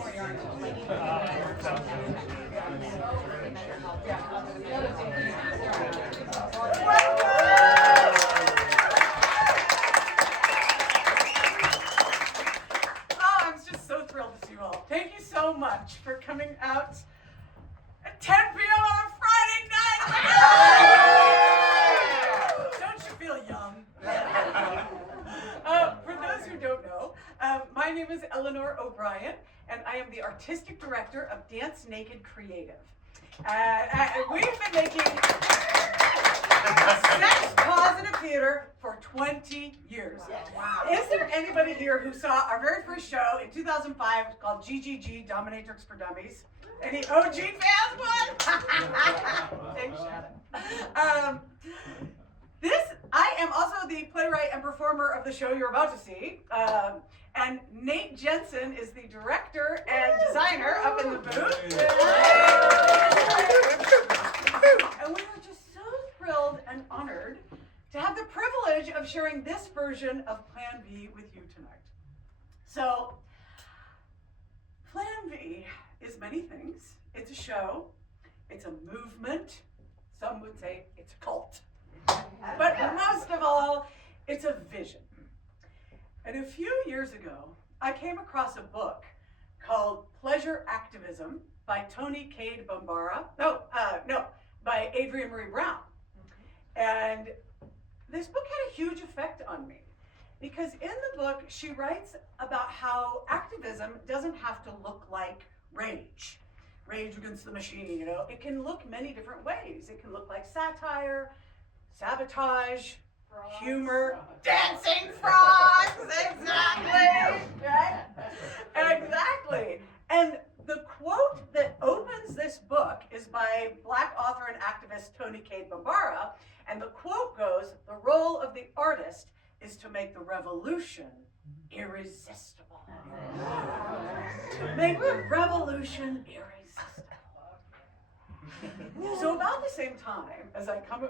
I'm just so thrilled to see you all. Thank you so much for coming out at 10 p.m. on a Friday night. Don't you feel young? For those who don't know, my name is Eleanor O'Brien, and I am the artistic director of Dance Naked Creative. We've been making sex-positive theater for 20 years. Wow. Is there anybody here who saw our very first show in 2005 called GGG, Dominatrix for Dummies? Any OG fans? What? Thanks, Shannon. I am also the playwright and performer of the show you're about to see. And Nate Jensen is the director and designer up in the booth. And we are just so thrilled and honored to have the privilege of sharing this version of PlanV with you tonight. So, PlanV is many things. It's a show, it's a movement, some would say it's a cult. But most of all, it's a vision. And a few years ago, I came across a book called Pleasure Activism by Toni Cade Bambara. By Adrienne Marie Brown. And this book had a huge effect on me because in the book, she writes about how activism doesn't have to look like rage against the machine, It can look many different ways. It can look like satire, sabotage, humor, dancing frogs, exactly, right? Exactly. And the quote that opens this book is by Black author and activist Toni Cade Bambara, and the quote goes, "The role of the artist is to make the revolution irresistible." To make the revolution irresistible. So about the same time as I come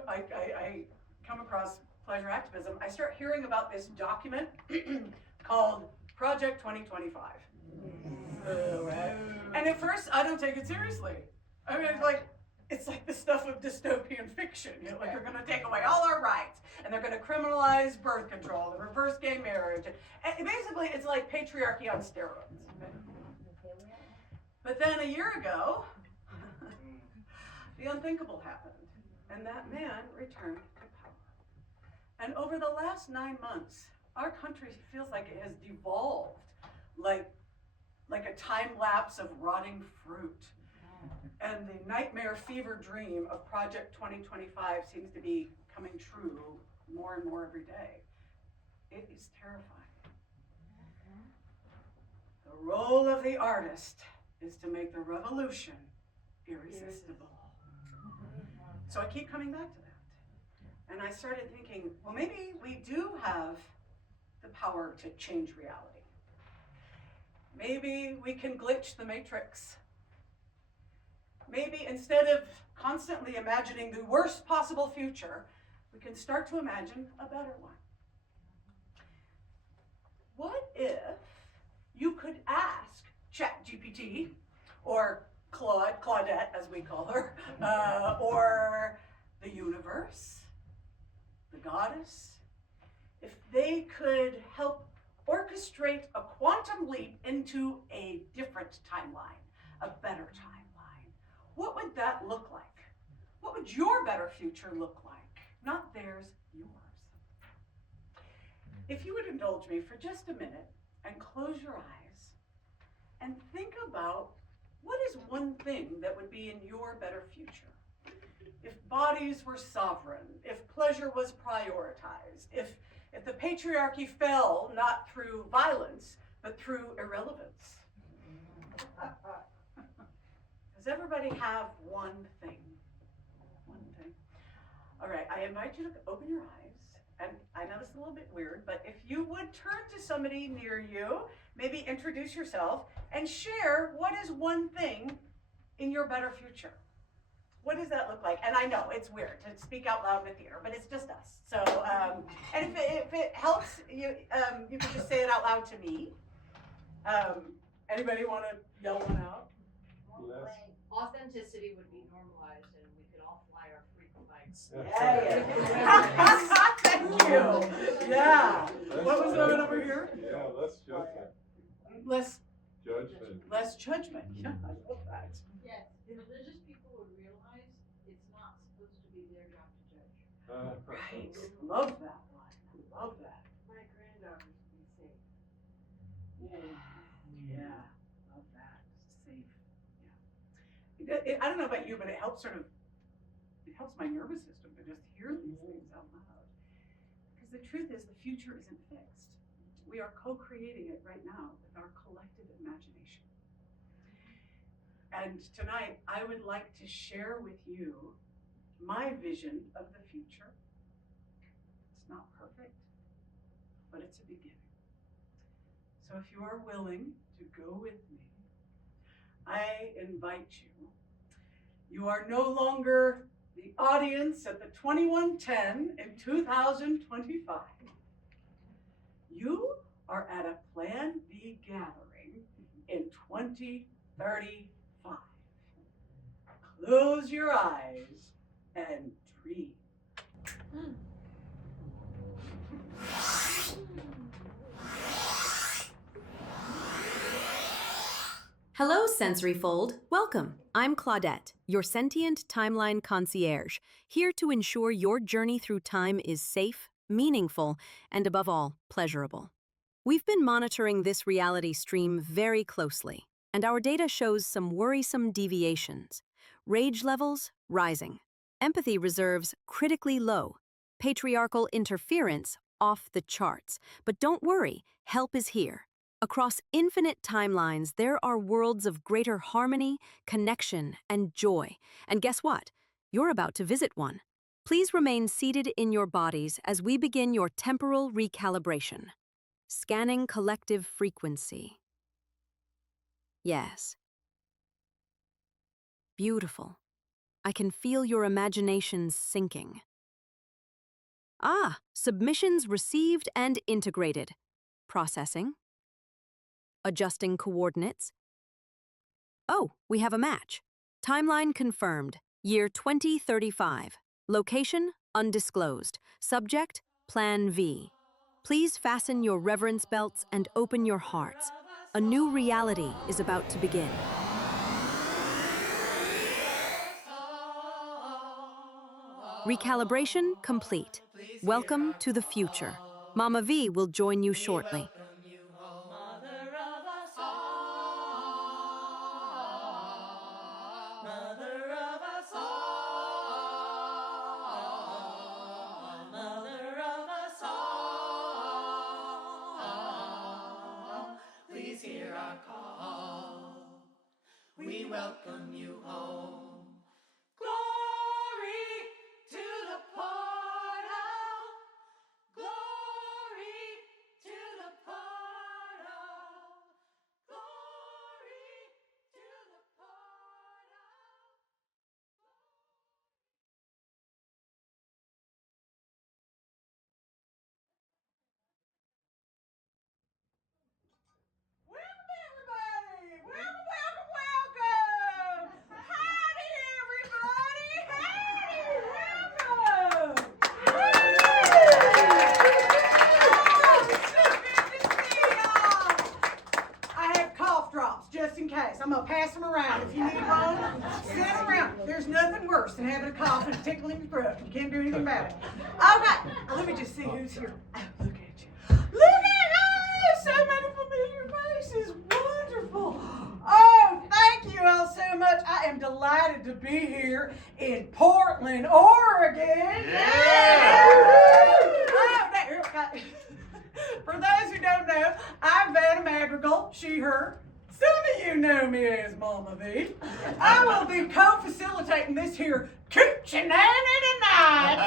across pleasure activism, I start hearing about this document called Project 2025. And at first, I don't take it seriously. I mean, it's like the stuff of dystopian fiction. Like they're going to take away all our rights, and they're going to criminalize birth control, and reverse gay marriage. And basically, it's like patriarchy on steroids. But then a year ago, the unthinkable happened, and that man returned to power. And over the last 9 months, our country feels like it has devolved, like a time lapse of rotting fruit. And the nightmare fever dream of Project 2025 seems to be coming true more and more every day. It is terrifying. The role of the artist is to make the revolution irresistible. So I keep coming back to that. And I started thinking, well, maybe we do have the power to change reality. Maybe we can glitch the matrix. Maybe instead of constantly imagining the worst possible future, we can start to imagine a better one. What if you could ask ChatGPT, or Claudette as we call her, or the universe, the goddess, if they could help orchestrate a quantum leap into a different timeline, a better timeline? What would that look like? What would your better future look like? Not theirs, yours. If you would indulge me for just a minute and close your eyes and think about what is one thing that would be in your better future? If bodies were sovereign, if pleasure was prioritized, if the patriarchy fell not through violence, but through irrelevance. Does everybody have one thing? One thing. All right, I invite you to open your eyes. And I know this is a little bit weird, but if you would turn to somebody near you, maybe introduce yourself, and share what is one thing in your better future. What does that look like? And I know it's weird to speak out loud in the theater, but it's just us. So, and if it helps, you can just say it out loud to me. Anybody want to yell one out? Authenticity would be normalized and we could all fly our freak bikes. Yeah. Thank you. Yeah. What was the one over here? Yeah, less judgment. Less Judgment. less judgment. Yeah, I love that. Yes, religious people would realize it's not supposed to be their job to judge. Right. Love that one. Love that. My granddaughter's be safe. Yeah. Love that. Safe. Yeah. I don't know about you, but it helps my nervous system to just hear these things out loud. Because the truth is, the future isn't fixed. We are co-creating it right now with our collective imagination. And tonight, I would like to share with you my vision of the future. It's not perfect, but it's a beginning. So if you are willing to go with me, I invite you. You are no longer the audience at the 2110 in 2025. You are at a PlanV gathering in 2035. Close your eyes and dream. Hello, Sensory Fold. Welcome. I'm Claudette, your sentient timeline concierge, here to ensure your journey through time is safe, meaningful, and above all, pleasurable. We've been monitoring this reality stream very closely, and our data shows some worrisome deviations. Rage levels rising, empathy reserves critically low, patriarchal interference off the charts. But don't worry, help is here. Across infinite timelines, there are worlds of greater harmony, connection, and joy. And guess what? You're about to visit one. Please remain seated in your bodies as we begin your temporal recalibration. Scanning collective frequency. Yes. Beautiful. I can feel your imaginations sinking. Ah, submissions received and integrated. Processing. Adjusting coordinates. Oh, we have a match. Timeline confirmed. Year 2035. Location undisclosed. Subject PlanV. Please fasten your reverence belts and open your hearts. A new reality is about to begin. Recalibration complete. Welcome to the future. Mama V will join you shortly. Please hear our call. We welcome you home. Glory to the portal. Glory to the portal. Glory to the portal. Welcome, everybody! Welcome, welcome, welcome! Howdy, everybody! Howdy! Welcome! So good to see y'all! I have cough drops, just in case. I'm going to pass them around. If you need one, sit around. There's nothing worse than having a cough and tickling your throat. You can't do anything about it. Okay, let me just see who's here. Oh, look at you. Look at us! So many familiar faces. Wonderful. Oh, thank you all so much. I am delighted to be here in Portland, Oregon. Yeah! Oh, for those who don't know, I'm Vanna Madrigal, she, her. Some of you know me as Mama V. I will be co-facilitating this here coochie-nanny tonight.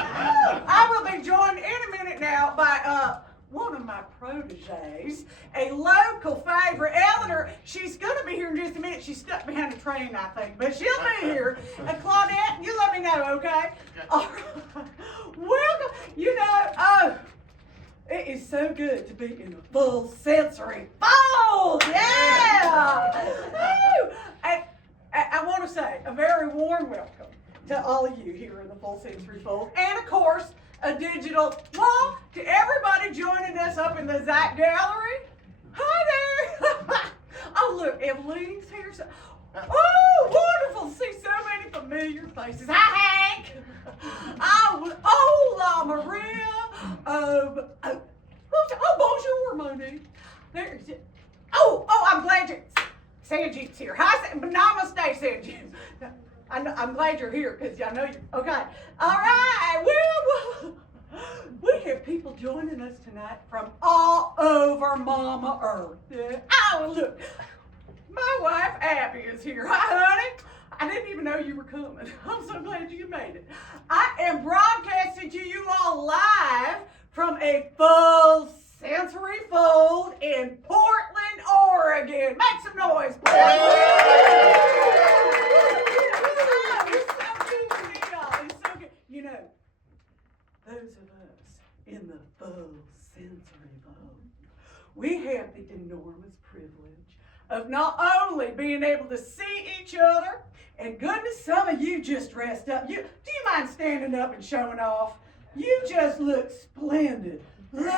I will be joined in a minute now by one of my proteges, a local favorite, Eleanor. She's going to be here in just a minute. She's stuck behind a train, I think, but she'll be here. Claudette, you let me know, okay? All right. Welcome. You know, It is so good to be in a full sensory fold. Yeah! Woo! And I want to say a very warm welcome to all of you here in the full sensory fold, and of course a digital well to everybody joining us up in the Zach Gallery. Hi there! Oh look, Eveline's here. Oh, wonderful to see so many familiar faces. Hi, Hank. Hola, Maria. Bonjour, Monique. There's it. I'm glad you're. Sanjeet's here. Hi, namaste, Sanjeet. I'm glad you're here because I know you. Okay. All right. Well, we have people joining us tonight from all over Mama Earth. Yeah. Oh, look. My wife, Abby, is here. Hi, honey. I didn't even know you were coming. I'm so glad you made it. I am broadcasting to you all live from a full sensory fold in Portland, Oregon. Make some noise, Portland. It's so good to meet y'all. It's so good. You know, those of us in the full sensory fold, we have the enormous privilege of not only being able to see each other, and goodness, some of you just dressed up. Do you mind standing up and showing off? You just look splendid. Look. And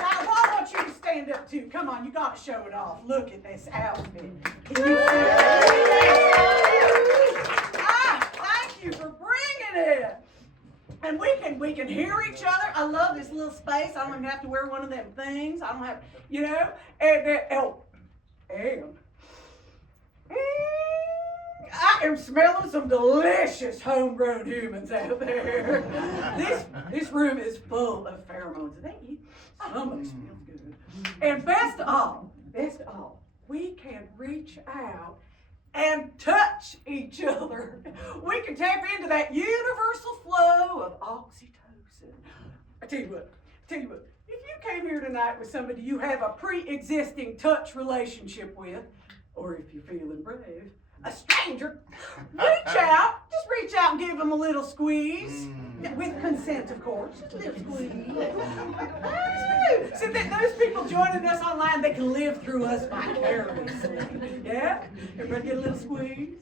I want you to stand up too. Come on, you got to show it off. Look at this outfit. Can you see it? Thank you for bringing it. And we can hear each other. I love this little space. I don't even have to wear one of them things. I don't have, you know. I am smelling some delicious homegrown humans out there. This room is full of pheromones. Somebody smells good. And best of all, we can reach out and touch each other. We can tap into that universal flow of oxytocin. I tell you what, if you came here tonight with somebody you have a pre-existing touch relationship with, or if you're feeling brave, a stranger, reach out and give them a little squeeze. With consent, of course. Just a little squeeze. So that those people joining us online, they can live through us vicariously. Yeah? Everybody get a little squeeze?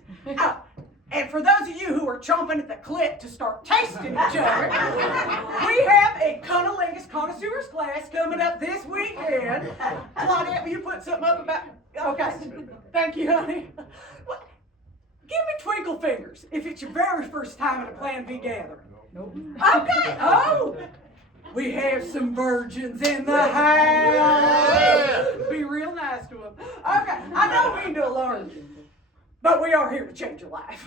And for those of you who are chomping at the clit to start tasting each other, we have a cunnilingus connoisseurs class coming up this weekend. Claudette, will you put something up about... Okay. Thank you, honey. Give me twinkle fingers if it's your very first time at a PlanV gathering. Nope. Okay. Oh, we have some virgins in the house. Be real nice to them. Okay. I don't mean to alarm you, but we are here to change your life.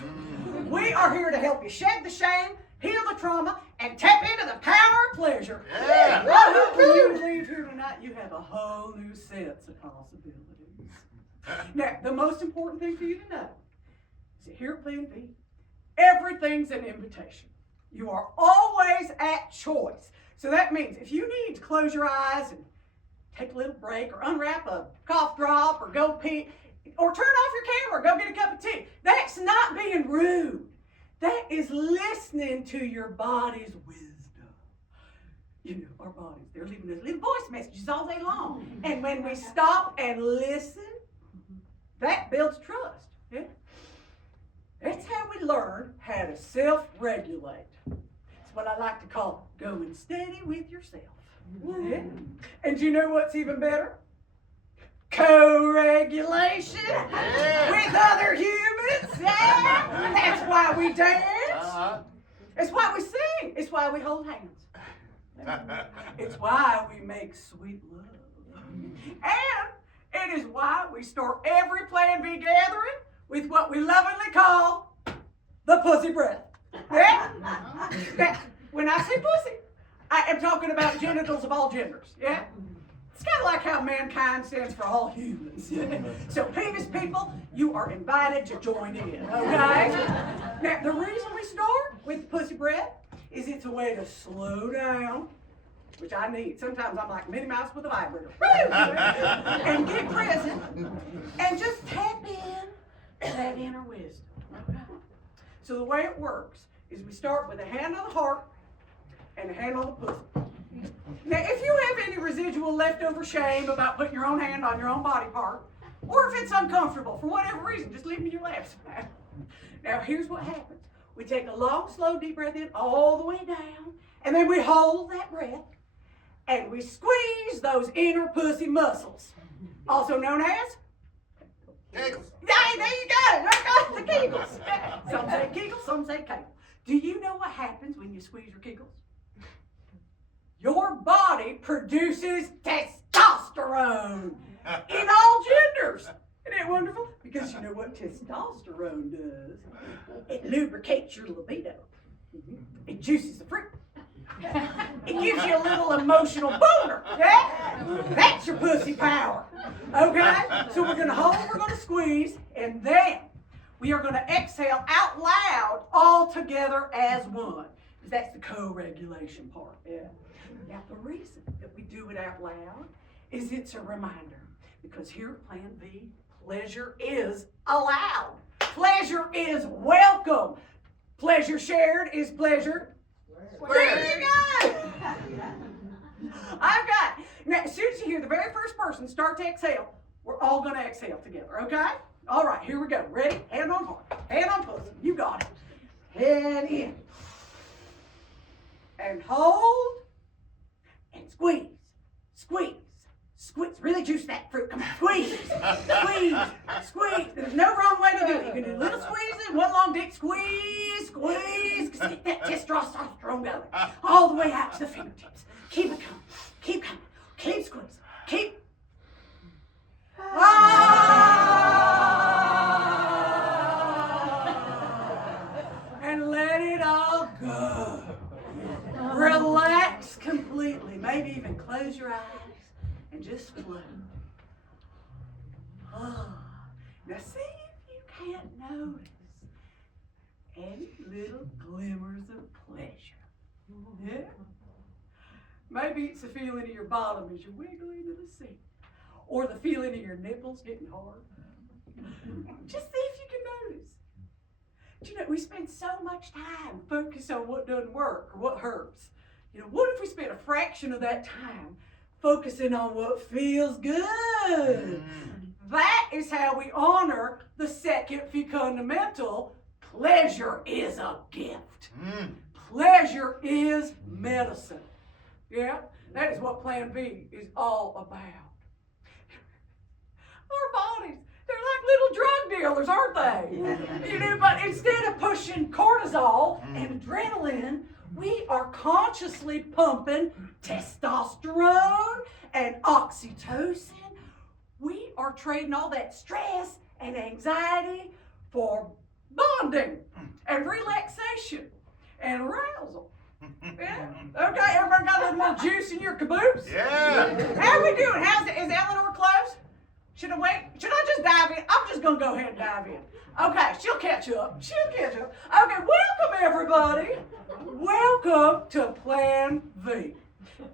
We are here to help you shed the shame, heal the trauma, and tap into the power of pleasure. Yeah. I hope when you leave here tonight, you have a whole new sense of possibilities. Now, the most important thing for you to know is that here at PlanV, everything's an invitation. You are always at choice. So that means if you need to close your eyes and take a little break or unwrap a cough drop or go pee or turn off your camera, go get a cup of tea, that's not being rude. That is listening to your body's wisdom. You know, our bodies, they're leaving us little voice messages all day long. And when we stop and listen, that builds trust. Yeah? That's how we learn how to self-regulate. It's what I like to call going steady with yourself. Yeah? And you know what's even better? Co-regulation with other humans. Yeah? That's why we dance. It's why we sing. It's why we hold hands. It's why we make sweet love. And it is why we start every PlanV gathering with what we lovingly call the pussy breath. Yeah? Now, when I say pussy, I am talking about genitals of all genders. Yeah? It's kind of like how mankind stands for all humans. So penis people, you are invited to join in, okay? Now, the reason we start with the pussy breath is it's a way to slow down, which I need. Sometimes I'm like Minnie Mouse with a vibrator. And get present and just tap in that inner wisdom. Okay? So the way it works is we start with a hand on the heart and a hand on the pussy. Now, if you have any residual leftover shame about putting your own hand on your own body part, or if it's uncomfortable for whatever reason, just leave me your laughs. Now, here's what happens. We take a long, slow, deep breath in all the way down, and then we hold that breath, and we squeeze those inner pussy muscles, also known as? Kegels. Yeah, there you go. The Kegels. Some say Kegels, some say Kegels. Do you know what happens when you squeeze your Kegels? Your body produces testosterone in all genders. Isn't that wonderful? Because you know what testosterone does? It lubricates your libido. It juices the fruit. It gives you a little emotional boner. Yeah? That's your pussy power. Okay? So we're going to hold, we're going to squeeze, and then we are going to exhale out loud all together as one. That's the co-regulation part. Yeah. Now, the reason that we do it out loud is it's a reminder. Because here at PlanV, pleasure is allowed. Pleasure is welcome. Pleasure shared is pleasure. There you go. I've got. Now, as soon as you hear the very first person start to exhale, we're all going to exhale together, okay? All right, here we go. Ready? Hand on heart. Hand on pussy. You got it. Head in. And hold. And squeeze. Squeeze. Squeeze. Really juice that fruit. Come on. Squeeze. Squeeze. Squeeze. There's no wrong way to do it. You can do little squeezes, one long dick. Squeeze. Squeeze. Get that testosterone going. All the way out to the fingertips. Keep it coming. Keep coming. Keep squeezing. Keep. And let it all go. Relax completely. Maybe even close your eyes and just float. Now see if you can't notice any little glimmers of pleasure. Yeah? Maybe it's the feeling of your bottom as you wiggle into the seat. Or the feeling of your nipples getting hard. Just see if you can notice. Do you know, we spend so much time focused on what doesn't work or what hurts. You know, what if we spent a fraction of that time focusing on what feels good? That is how we honor the second fundamental. Pleasure is a gift. Pleasure is medicine. Yeah, that is what PlanV is all about. Our bodies, they're like little drug dealers, aren't they? You know, but instead of pushing cortisol and adrenaline, we are consciously pumping testosterone and oxytocin. We are trading all that stress and anxiety for bonding and relaxation and arousal. Yeah? Okay, everybody got a little more juice in your caboose? Yeah. How are we doing? Is Eleanor close? Should I wait? Should I just dive in? I'm just going to go ahead and dive in. Okay, she'll catch up. She'll catch up. Okay, welcome everybody. Welcome to PlanV.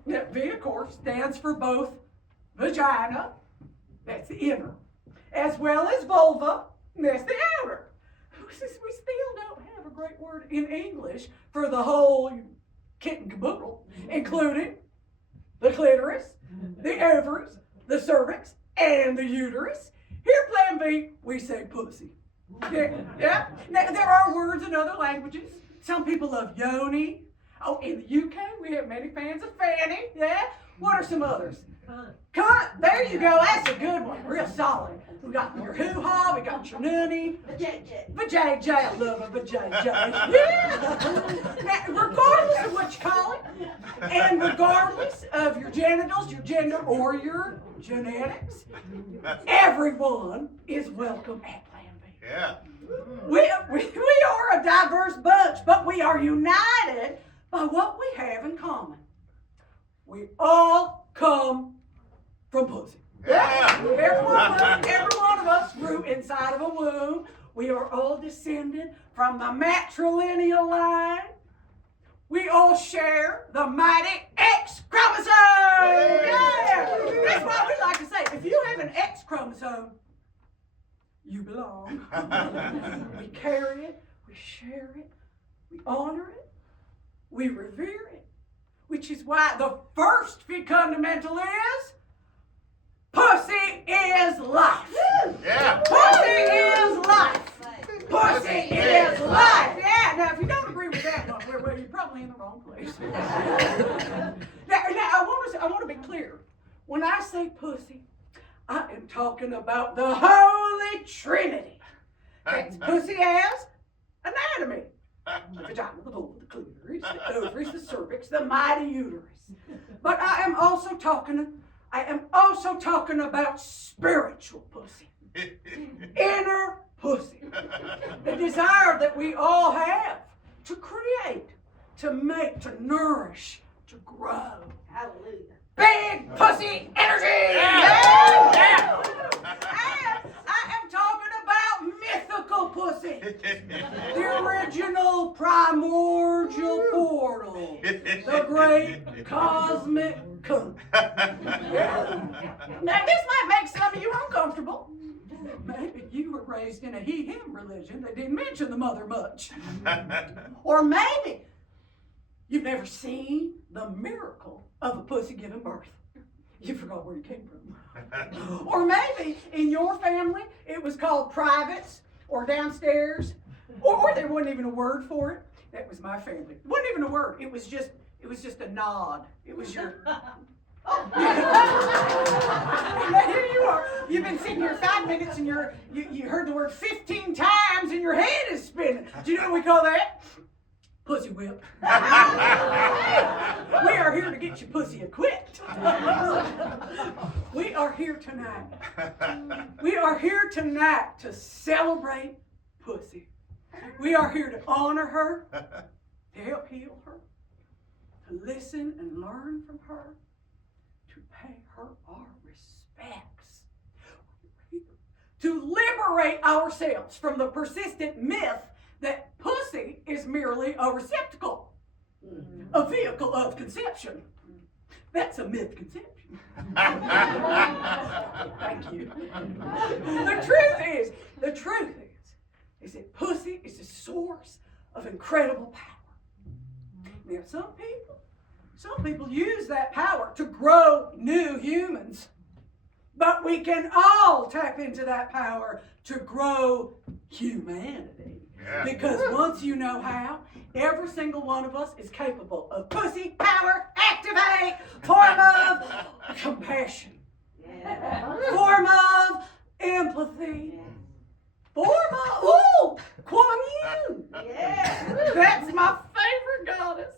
Now, V, of course, stands for both vagina, that's the inner, as well as vulva, that's the outer. We still don't have a great word in English for the whole kit and caboodle, including the clitoris, the ovaries, the cervix, and the uterus. Here at PlanV, we say pussy. Yeah. Now, there are words in other languages. Some people love yoni. Oh, in the UK, we have many fans of fanny. Yeah. What are some others? Cunt. There you go. That's a good one. Real solid. We got your hoo-ha. We got your nunny. Vajayjay. I love a vajayjay. Yeah. Now, regardless of what you call it, and regardless of your genitals, your gender, or your genetics, everyone is welcome at PlanV. Yeah. We are a diverse bunch, but we are united by what we have in common. We all come from pussy. Yeah. Every one of us grew inside of a womb. We are all descended from the matrilineal line. We all share the mighty X chromosome. Yeah. That's why we like to say, if you have an X chromosome, you belong. We carry it, we share it, we honor it, we revere it, which is why the first fundamental is pussy is life. Yeah. Pussy is life. Pussy is life. Yeah. Now, if you don't agree with that one, well, you're probably in the wrong place. now, I want to be clear. When I say pussy, I am talking about the Holy Trinity. That's pussy as anatomy. The vagina, the vulva, the clitoris, the ovaries, the cervix, the mighty uterus. But I am also talking about spiritual pussy. Inner pussy. The desire that we all have to create, to make, to nourish, to grow. Hallelujah. Big pussy energy! Yeah. Yeah. And I am talking about mythical pussy. The original primordial portal. The great cosmic cunt. Now this might make some of you uncomfortable. Maybe you were raised in a he-him religion that didn't mention the mother much. Or maybe you've never seen the miracle of a pussy giving birth. You forgot where you came from. Or maybe in your family it was called privates or downstairs, or there wasn't even a word for it. That was my family. It wasn't even a word. It was just a nod. It was your. Now here you are. You've been sitting here 5 minutes and you heard the word 15 times and your head is spinning. Do you know what we call that? Pussy whip. We are here to get you pussy equipped. We are here tonight. We are here tonight to celebrate pussy. We are here to honor her, to help heal her, to listen and learn from her, to pay her our respects, to liberate ourselves from the persistent myth that pussy is merely a receptacle, a vehicle of conception. That's a myth conception. Thank you. The truth is that pussy is the source of incredible power. Now, some people use that power to grow new humans, but we can all tap into that power to grow humanity. Yeah. Because once you know how, every single one of us is capable of pussy power activate, form of compassion, form of empathy, form of, Kuan Yin. Yeah. That's my favorite goddess.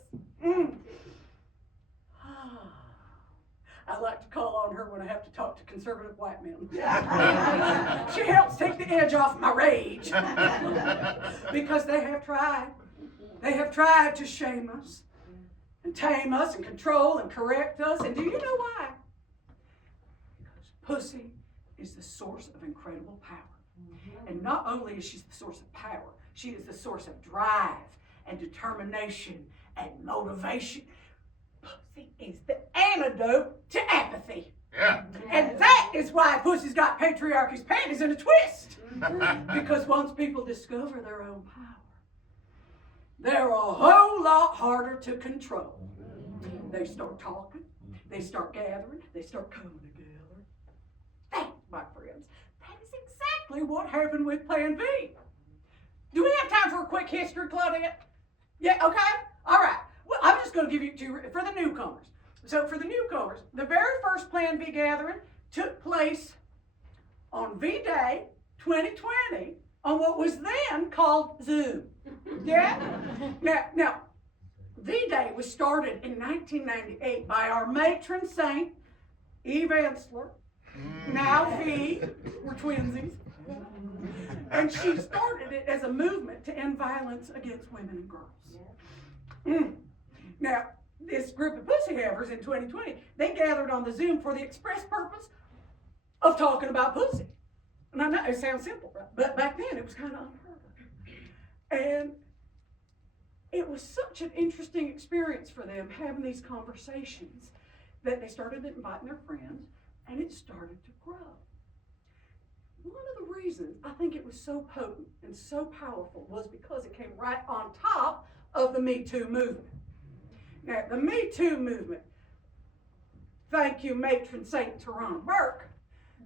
I like to call on her when I have to talk to conservative white men. She helps take the edge off my rage. Because they have tried. They have tried to shame us and tame us and control and correct us. And do you know why? Because pussy is the source of incredible power. And not only is she the source of power, she is the source of drive and determination and motivation. Pussy is the antidote to apathy. Yeah. And that is why pussy's got patriarchy's panties in a twist. Because once people discover their own power, they're a whole lot harder to control. They start talking, they start gathering, they start coming together. That, my friends, that is exactly what happened with PlanV. Do we have time for a quick history, Claudette? Yeah, okay, all right. Well, I'm just going to give you two for the newcomers. So for the newcomers, the very first PlanV gathering took place on V-Day 2020 on what was then called Zoom. Yeah? Now, V-Day was started in 1998 by our matron saint, Eve Ensler, now V, we're twinsies. And she started it as a movement to end violence against women and girls. Now, this group of pussy havers in 2020, they gathered on the Zoom for the express purpose of talking about pussy. And I know it sounds simple, right? But back then it was kind of unheard of. And it was such an interesting experience for them having these conversations that they started inviting their friends, and it started to grow. One of the reasons I think it was so potent and so powerful was because it came right on top of the Me Too movement. Now, the Me Too movement, thank you, matron Saint Tarana Burke.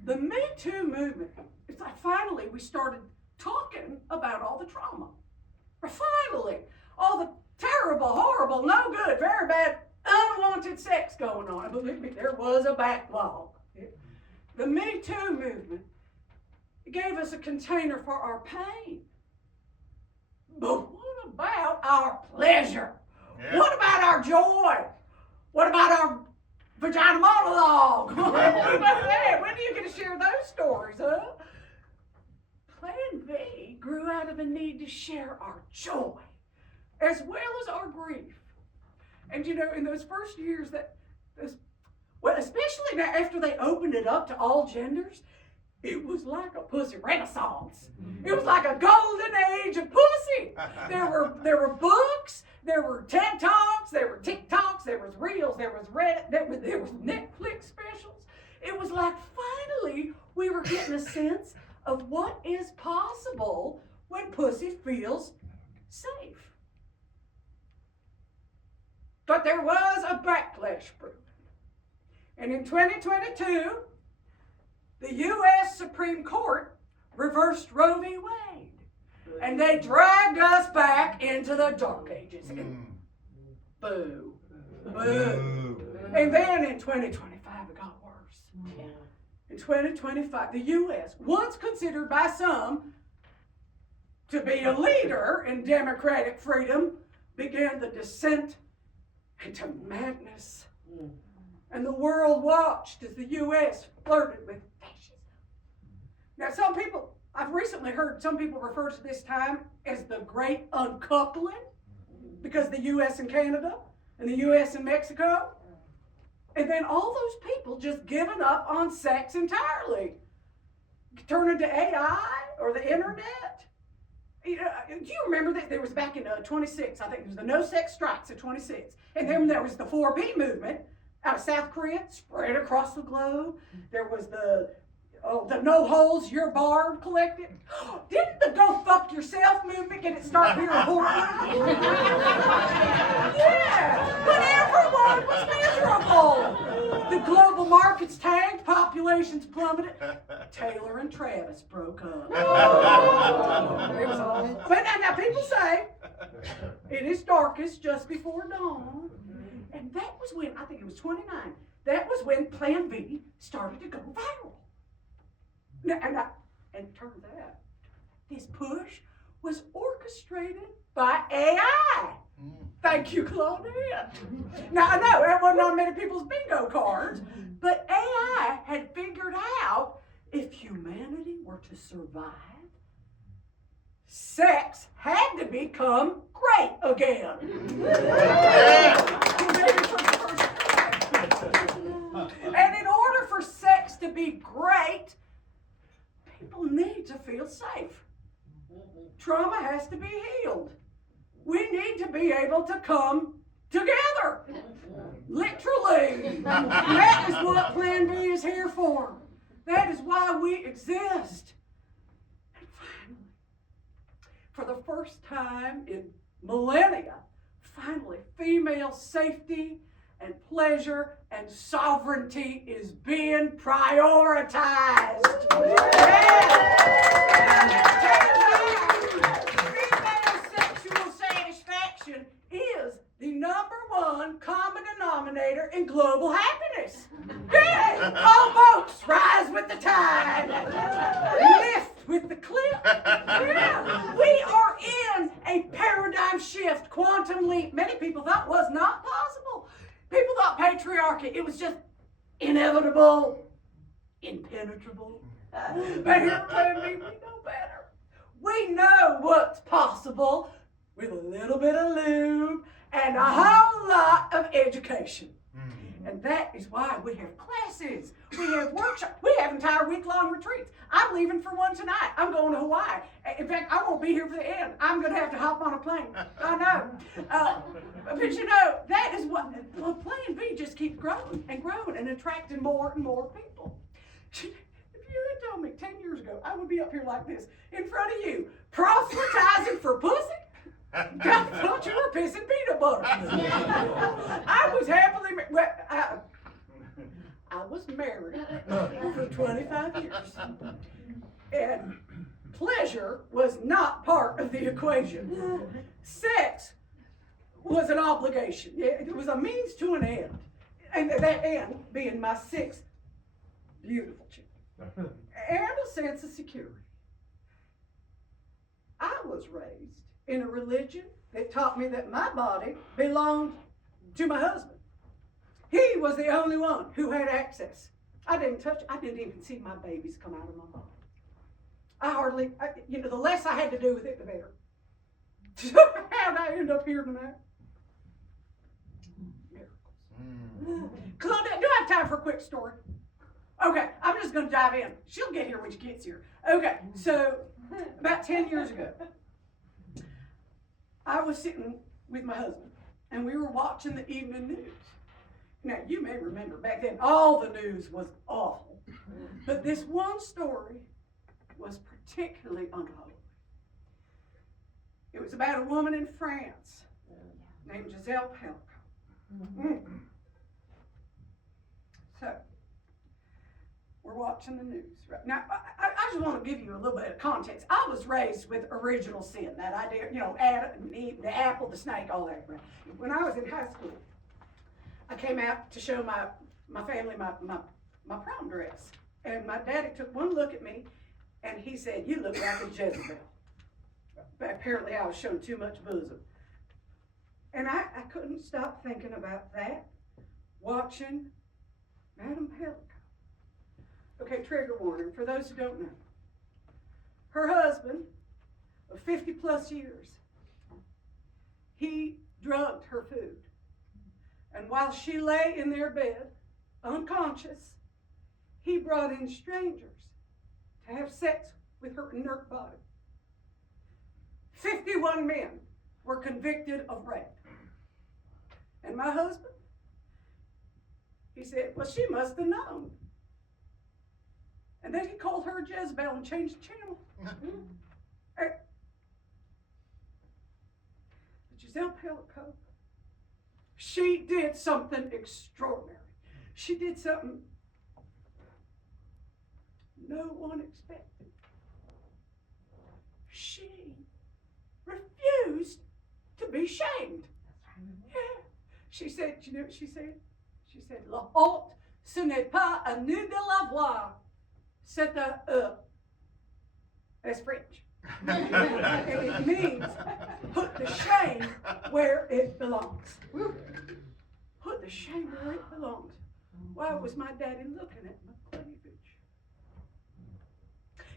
The Me Too movement, it's like finally we started talking about all the trauma. Or finally, all the terrible, horrible, no good, very bad, unwanted sex going on. And believe me, there was a backlog. The Me Too movement gave us a container for our pain. But what about our pleasure? Yeah. What about our joy? What about our vagina monologue? What about that? When do you get to share those stories, huh? PlanV grew out of a need to share our joy as well as our grief. And you know, in those first years especially now after they opened it up to all genders, it was like a pussy renaissance. It was like a golden age of pussy. There were books, there were TED Talks, there were TikToks, there was Reels, there was Reddit, there was Netflix specials. It was like finally we were getting a sense of what is possible when pussy feels safe. But there was a backlash proven. And in 2022, the U.S. Supreme Court reversed Roe v. Wade. And they dragged us back into the dark ages. Boo. Boo. And then in 2025, it got worse. In 2025, the U.S., once considered by some to be a leader in democratic freedom, began the descent into madness. And the world watched as the U.S. flirted with fascism. Now, I've recently heard some people refer to this time as the Great Uncoupling, because the U.S. and Canada, and the U.S. and Mexico, and then all those people just giving up on sex entirely, turning to AI or the internet. Do you remember that there was back in 26, I think it was the No Sex Strikes of 26, and then there was the 4B movement out of South Korea, spread across the globe. There was the No Holes, You're Barred collective. Didn't the Go Fuck Yourself movement get it started here in Portland? Yeah, but everyone was miserable. The global markets tanked, populations plummeted. Taylor and Travis broke up. It was all. But now people say it is darkest just before dawn. And that was when, I think it was 29, that was when PlanV started to go viral. And it turns out this push was orchestrated by AI. Thank you, Claudette. Now, I know that wasn't on many people's bingo cards, but AI had figured out if humanity were to survive, sex had to become great again. And in order for sex to be great, people need to feel safe. Trauma has to be healed. We need to be able to come together. Literally. That is what PlanV is here for. That is why we exist. And finally, for the first time in millennia, finally, female safety and pleasure and sovereignty is being prioritized. Female sexual satisfaction is the #1 common denominator in global happiness. Yeah. All boats rise with the tide. Lift with the cliff. Yeah. We are in a paradigm shift, quantum leap. Many people thought was not possible. People thought patriarchy, it was just inevitable, impenetrable. But here at PlanV, we know better. We know what's possible with a little bit of lube and a whole lot of education. And that is why we have classes, we have workshops, we have entire week-long retreats. I'm leaving for one tonight. I'm going to Hawaii. In fact, I won't be here for the end. I'm going to have to hop on a plane. I know. But you know, that is what, PlanV just keeps growing and attracting more and more people. If you had told me 10 years ago I would be up here like this in front of you, proselytizing for pussy, God thought you were pissing peanut butter. I was happily I was married for 25 years. And pleasure was not part of the equation. Sex was an obligation. It was a means to an end. And that end being my sixth beautiful child. And a sense of security. I was raised in a religion that taught me that my body belonged to my husband. He was the only one who had access. I didn't even see my babies come out of my body. The less I had to do with it, the better. How'd I end up here tonight? Miracles. Claudette, do I have time for a quick story? Okay, I'm just going to dive in. She'll get here when she gets here. Okay, so about 10 years ago, I was sitting with my husband, and we were watching the evening news. Now, you may remember back then, all the news was awful, but this one story was particularly unholy. It was about a woman in France named Giselle Pellicot. So, we're watching the news. Right now, I just want to give you a little bit of context. I was raised with original sin, that idea, Adam and Eve, the apple, the snake, all that. Right? When I was in high school, I came out to show my family my prom dress. And my daddy took one look at me, and he said, "You look like a Jezebel." But apparently I was showing too much bosom. And I couldn't stop thinking about that, watching Madame Pellicot. Okay, trigger warning for those who don't know. Her husband, of 50 plus years, he drugged her food. And while she lay in their bed, unconscious, he brought in strangers to have sex with her inert body. 51 men were convicted of rape. And my husband, he said, well, she must have known. And then he called her Jezebel and changed the channel. But Giselle Pellicot, she did something extraordinary. She did something no one expected. She refused to be shamed. Yeah. She said, you know what she said? She said, "La honte, ce n'est pas à nous de l'avoir. C'est à eux." That's French. And it means put the shame where it belongs. Put the shame where it belongs. Why was my daddy looking at my cleavage?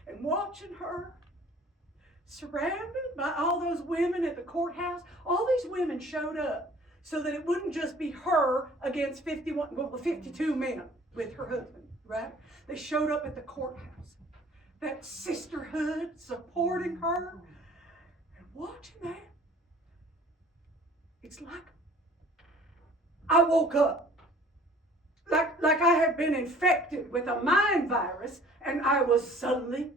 And watching her surrounded by all those women at the courthouse. All these women showed up so that it wouldn't just be her against 52 men with her husband, right? They showed up at the courthouse. That sisterhood supporting her. And watching that, it's like I woke up. Like I had been infected with a mind virus and I was suddenly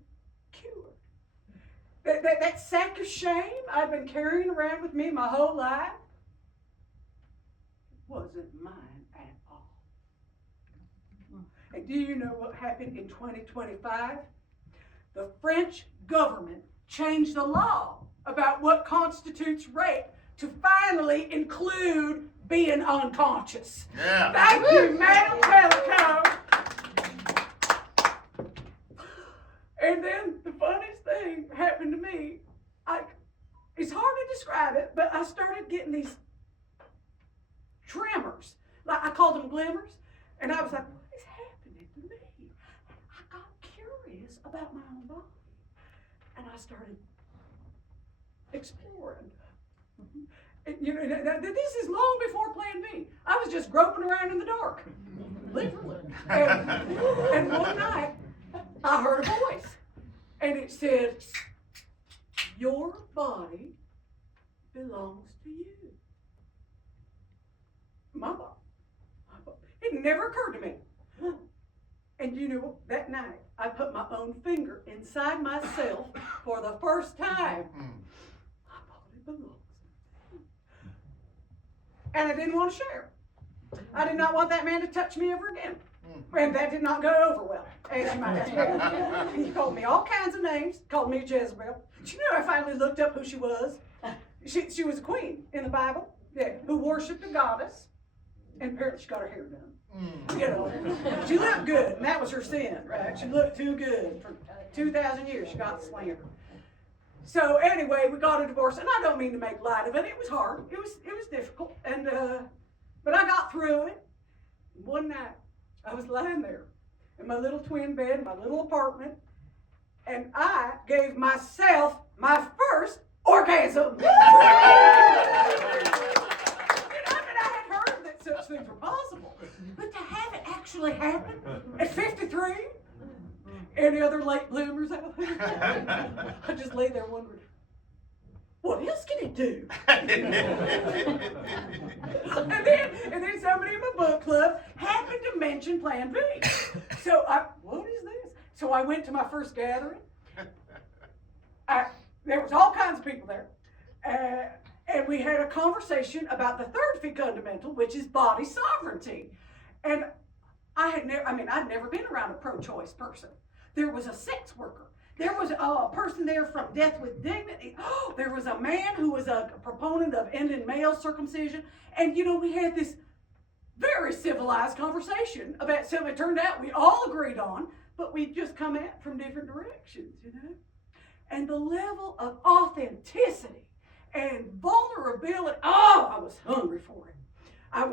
cured. That sack of shame I've been carrying around with me my whole life wasn't mine at all. And do you know what happened in 2025? The French government changed the law about what constitutes rape to finally include being unconscious. Yeah. Thank you, Madam Pellicot. And then the funniest thing happened to me. It's hard to describe it, but I started getting these tremors. Like I called them glimmers. And I was like, what is happening to me? And I got curious about my own body. And I started exploring. And, this is long before PlanV. I was just groping around in the dark. Literally. And one night, I heard a voice. And it said, your body belongs to you. My body. It never occurred to me. And you know, that night, I put my own finger inside myself for the first time. My body belongs and I didn't want to share. I did not want that man to touch me ever again. And that did not go over well, as you might expect. He called me all kinds of names, called me Jezebel. But you know, I finally looked up who she was. She was a queen in the Bible, who worshipped a goddess, and apparently she got her hair done. You know, she looked good, and that was her sin, right? She looked too good. For 2,000 years, she got slandered. So anyway, we got a divorce, and I don't mean to make light of it. It was hard. It was difficult, and but I got through it. One night, I was lying there in my little twin bed, in my little apartment, and I gave myself my first orgasm. I had heard that such things were possible, but to have it actually happen at 53, any other late bloomers out there? I just lay there wondering, what else can it do? and then somebody in my book club happened to mention PlanV. So what is this? So I went to my first gathering. There was all kinds of people there. And we had a conversation about the third fundamental, which is body sovereignty. And I'd never been around a pro-choice person. There was a sex worker. There was a person there from Death with Dignity. Oh, there was a man who was a proponent of ending male circumcision. And, you know, we had this very civilized conversation about something it turned out we all agreed on, but we just come at from different directions, you know? And the level of authenticity and vulnerability, I was hungry for it. I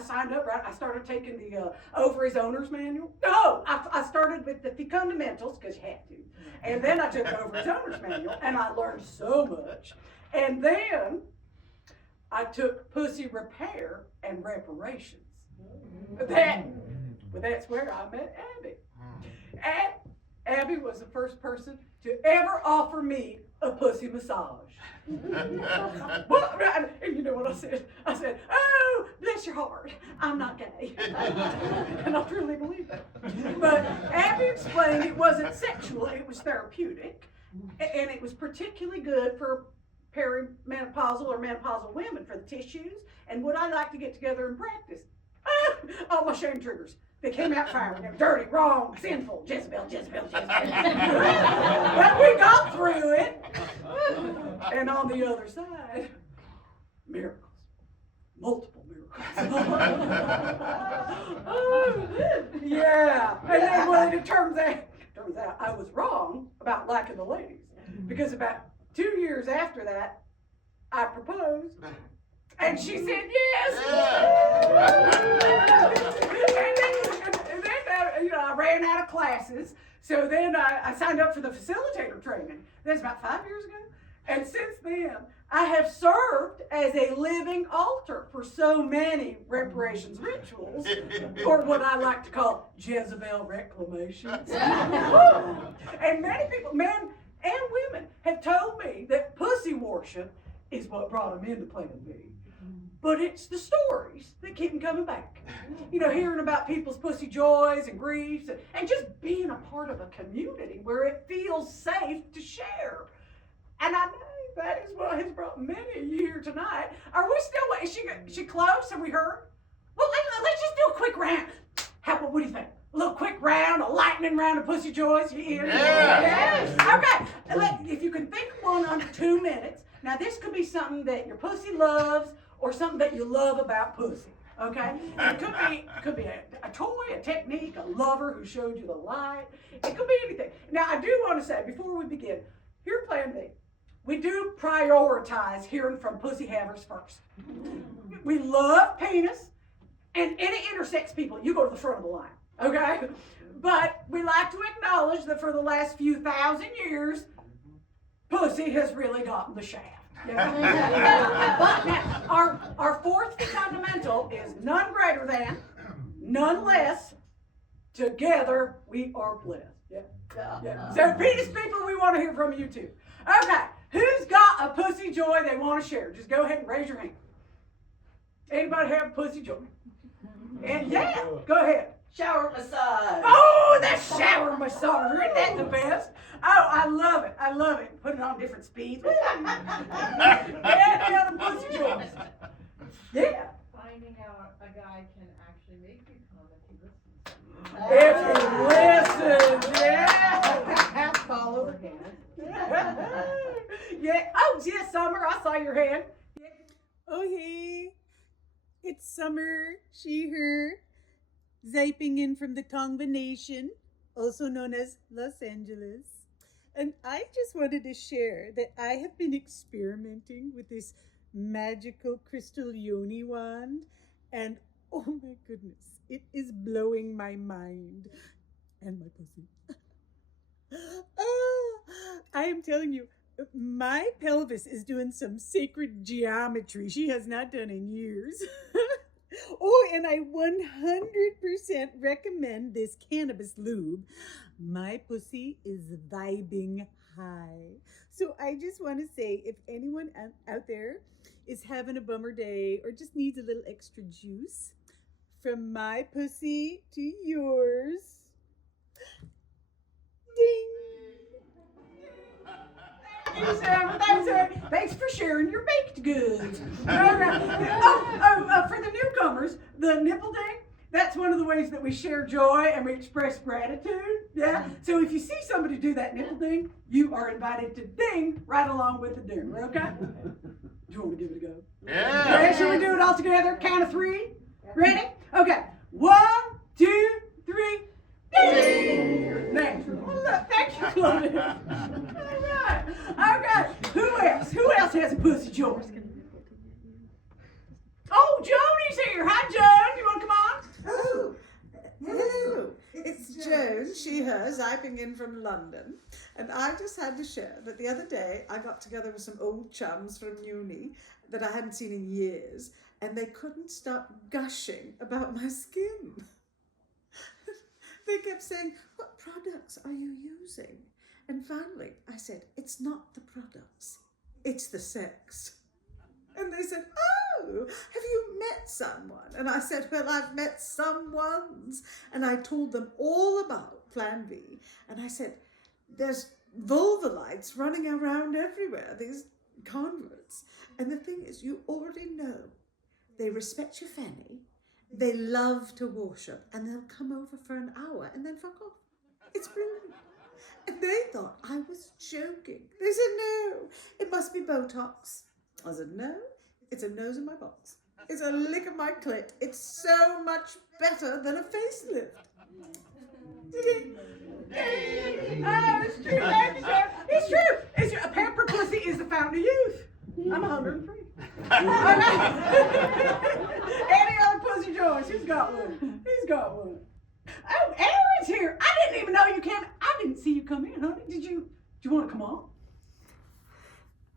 signed up, right? I started taking the Ovaries Owner's Manual. No, I started with the fundamentals, because you had to. And then I took the Ovaries Owner's Manual, and I learned so much. And then I took Pussy Repair and Reparations. That's where I met Abby. And Abby was the first person to ever offer me a pussy massage. Well, and you know what I said? I said, oh, bless your heart, I'm not gay. And I truly believe that. But Abby explained it wasn't sexual, it was therapeutic. And it was particularly good for perimenopausal or menopausal women for the tissues. And would I like to get together and practice? All my shame triggers. They came out firing. They were dirty, wrong, sinful, Jezebel. But we got through it. And on the other side, miracles. Multiple miracles. Yeah. And then when it turns out I was wrong about liking the ladies. Because about 2 years after that, I proposed. And she said yes. And then, you know, I ran out of classes. So then I signed up for the facilitator training. That's about 5 years ago. And since then, I have served as a living altar for so many reparations rituals, or what I like to call Jezebel reclamations. And many people, men and women, have told me that pussy worship is what brought them into PlanV. But it's the stories that keep them coming back. You know, hearing about people's pussy joys and griefs, and just being a part of a community where it feels safe to share. And I know that is what has brought many of you here tonight. Are we still waiting? Is she close? Have we heard? Well, let's just do a quick round. What do you think? A little quick round, a lightning round of pussy joys? You in? Yes. Okay. If you can think of one under 2 minutes. Now, this could be something that your pussy loves, or something that you love about pussy, okay? It could be a toy, a technique, a lover who showed you the light. It could be anything. Now, I do want to say, before we begin, here at PlanV, we do prioritize hearing from pussy havers first. We love penis, and any intersex people, you go to the front of the line, okay? But we like to acknowledge that for the last few thousand years, pussy has really gotten the shaft. Yeah. But now, our fourth fundamental is none greater than, none less, together we are blessed. Yeah. So penis people, we want to hear from you too. Okay, who's got a pussy joy they want to share? Just go ahead and raise your hand. Anybody have a pussy joy? And yeah, go ahead. Shower massage. Oh, that shower massage. Isn't that the best? Oh, I love it. Put it on different speeds. Yeah, the other pussy joys. Yeah. Finding out a guy can actually make you come if he listens. If he listens, yeah. Follow the hand. Yeah. Oh, yeah, Summer, I saw your hand. Oh, hey, it's Summer, she, her, ziping in from the Tongva Nation, also known as Los Angeles. And I just wanted to share that I have been experimenting with this magical crystal yoni wand, and oh my goodness, it is blowing my mind and my pussy. I am telling you, my pelvis is doing some sacred geometry she has not done in years. Oh, and I 100% recommend this cannabis lube. My pussy is vibing high. So I just want to say, if anyone out there is having a bummer day or just needs a little extra juice, from my pussy to yours, ding. Thank you, Sam. Thanks for sharing your baked goods. All right. For the newcomers, the nipple ding, that's one of the ways that we share joy and we express gratitude. Yeah. So if you see somebody do that nipple ding, you are invited to ding right along with the doer. Okay? Do you want to give it a go? Yeah. Okay, shall we do it all together? Count of 3. Ready? Okay. 1, 2, 3. Ding! Thanks. Well, look, thank you, Claudia. All right. Okay. Who else has a pussy joy? Oh, Joni's here. Hi, Joan. You want to come on? Oh, hello. It's Joan, she, her, ziping in from London. And I just had to share that the other day I got together with some old chums from uni that I hadn't seen in years, and they couldn't stop gushing about my skin. They kept saying, "What products are you using?" And finally I said, "It's not the products, it's the sex." And they said, "Oh, have you met someone?" And I said, "Well, I've met someones." And I told them all about PlanV. And I said, "There's vulva lights running around everywhere, these converts. And the thing is, you already know, they respect your fanny, they love to worship, and they'll come over for an hour and then fuck off. It's brilliant." And they thought I was joking. They said, "No, it must be Botox." I said, "No, it's a nose in my box. It's a lick of my clit. It's so much better than a facelift." Oh, it's true. Thank you, Joan. It's true. It's true. A pampered pussy is the fountain of youth. I'm 103. Any other pussy joys? Who's got one? He's got one. Oh, Aaron's here. I didn't even know you came. I didn't see you come in, honey. Do you want to come on?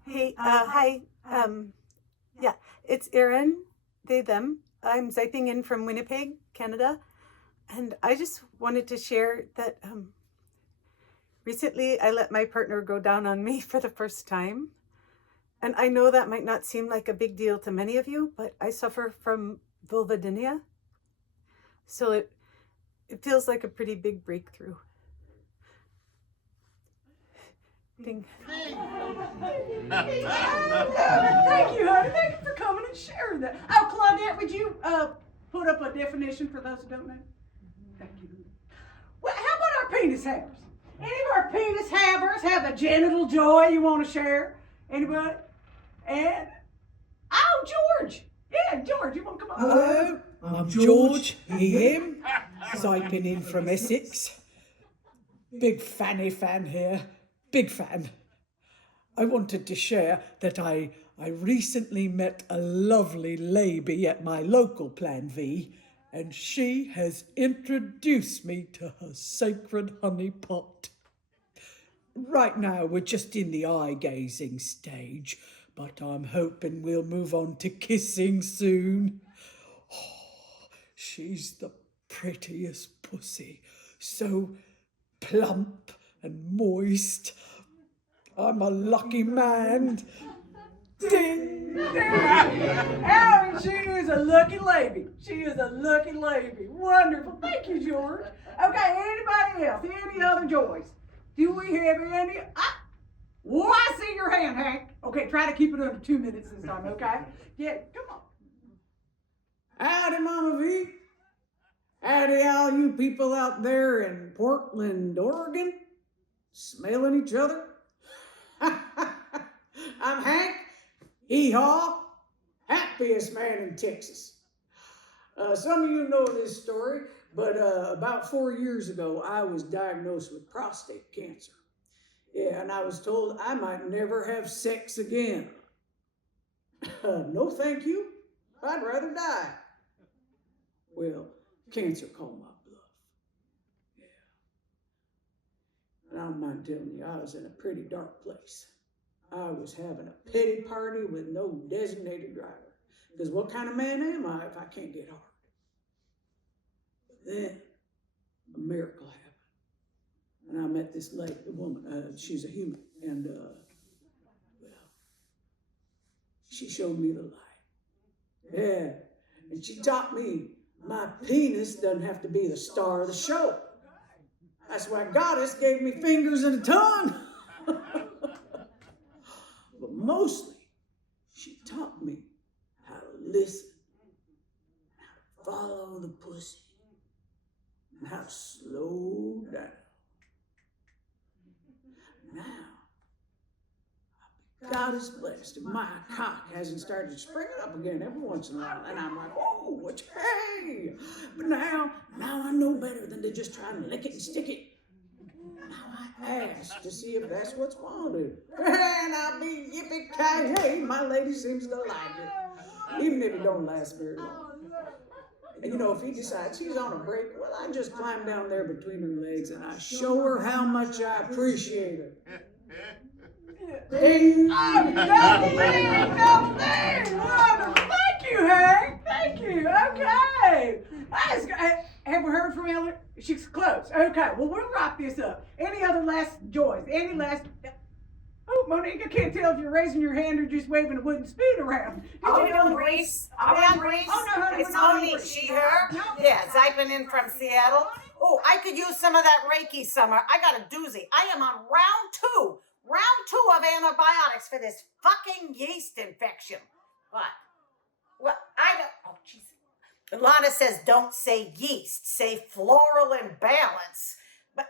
Hey, hi. Yeah, it's Erin, they, them. I'm ziping in from Winnipeg, Canada. And I just wanted to share that recently I let my partner go down on me for the first time. And I know that might not seem like a big deal to many of you, but I suffer from vulvodynia. So it feels like a pretty big breakthrough. Ding. Thank you, honey. Thank you for coming and sharing that. Oh, Claudette, would you put up a definition for those who don't know? Thank you. Well, how about our penis havers? Any of our penis havers have a genital joy you want to share? Anybody? And oh, George. Yeah, George, you want to come on? Hello, I'm George, him, ziping in from Essex. Big fanny fan here, big fan. I wanted to share that I recently met a lovely lady at my local PlanV, and she has introduced me to her sacred honey pot. Right now we're just in the eye-gazing stage, but I'm hoping we'll move on to kissing soon. Oh, she's the prettiest pussy, so plump and moist. I'm a lucky man. Ding! Aaron, she is a lucky lady. She is a lucky lady. Wonderful. Thank you, George. Okay, anybody else? Any other joys? Do we have any? Oh, I see your hand, Hank. Okay, try to keep it under 2 minutes this time, okay? Yeah, come on. Howdy, Mama V. Howdy, all you people out there in Portland, Oregon, smelling each other. I'm Hank, hee-haw, happiest man in Texas. Some of you know this story, but about 4 years ago, I was diagnosed with prostate cancer. Yeah, and I was told I might never have sex again. No, thank you. I'd rather die. Well, cancer called my bluff. Yeah. And I don't mind telling you, I was in a pretty dark place. I was having a pity party with no designated driver. Because what kind of man am I if I can't get hard? But then a miracle happened. And I met this lady, a woman, she's a human. And, well, she showed me the light. Yeah, and she taught me my penis doesn't have to be the star of the show. That's why Goddess gave me fingers and a tongue. But mostly, she taught me how to listen, how to follow the pussy, and how to slow down. Now, God is blessed, and my cock hasn't started springing up again every once in a while, and I'm like, oh, what's hey? But now I know better than to just try and lick it and stick it. Now I ask to see if that's what's wanted. And I'll be yippee-ki-yay, my lady seems to like it, even if it don't last very long. And you know, if he decides he's on a break, well, I just climb down there between her legs, and I show her how much I appreciate her. Ding! Thank you, Hank. Thank you. Okay. Have we heard from Eleanor? She's close. Okay. Well, we'll wrap this up. Any other last joys? Any last? Oh, Monique, I can't tell if you're raising your hand or just waving a wooden spoon around. Are we on Greece? Are we on Greece? Oh, no, honey, It's we're not on Monique. Greece. She, her? No. Yes, I've been in from Seattle. Oh, I could use some of that Reiki summer. I got a doozy. I am on round two of antibiotics for this fucking yeast infection. What? Well, I don't, oh, jeez. Lana says don't say yeast, say floral imbalance. But,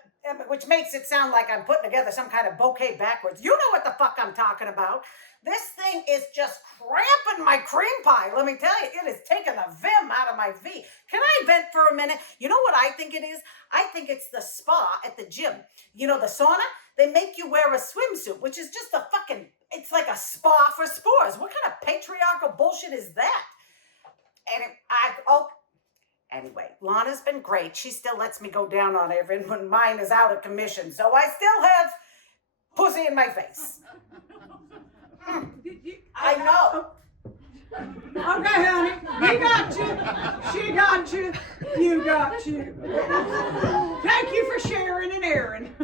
which makes it sound like I'm putting together some kind of bouquet backwards. You know what the fuck I'm talking about. This thing is just cramping my cream pie. Let me tell you, it is taking the vim out of my V. Can I vent for a minute? You know what I think it is? I think it's the spa at the gym. You know, the sauna? They make you wear a swimsuit, which is just a fucking, it's like a spa for spores. What kind of patriarchal bullshit is that? And anyway, Lana's been great. She still lets me go down on her even when mine is out of commission. So I still have pussy in my face. I know. Okay, honey. You got you. She got you. You got you. Thank you for sharing and airing.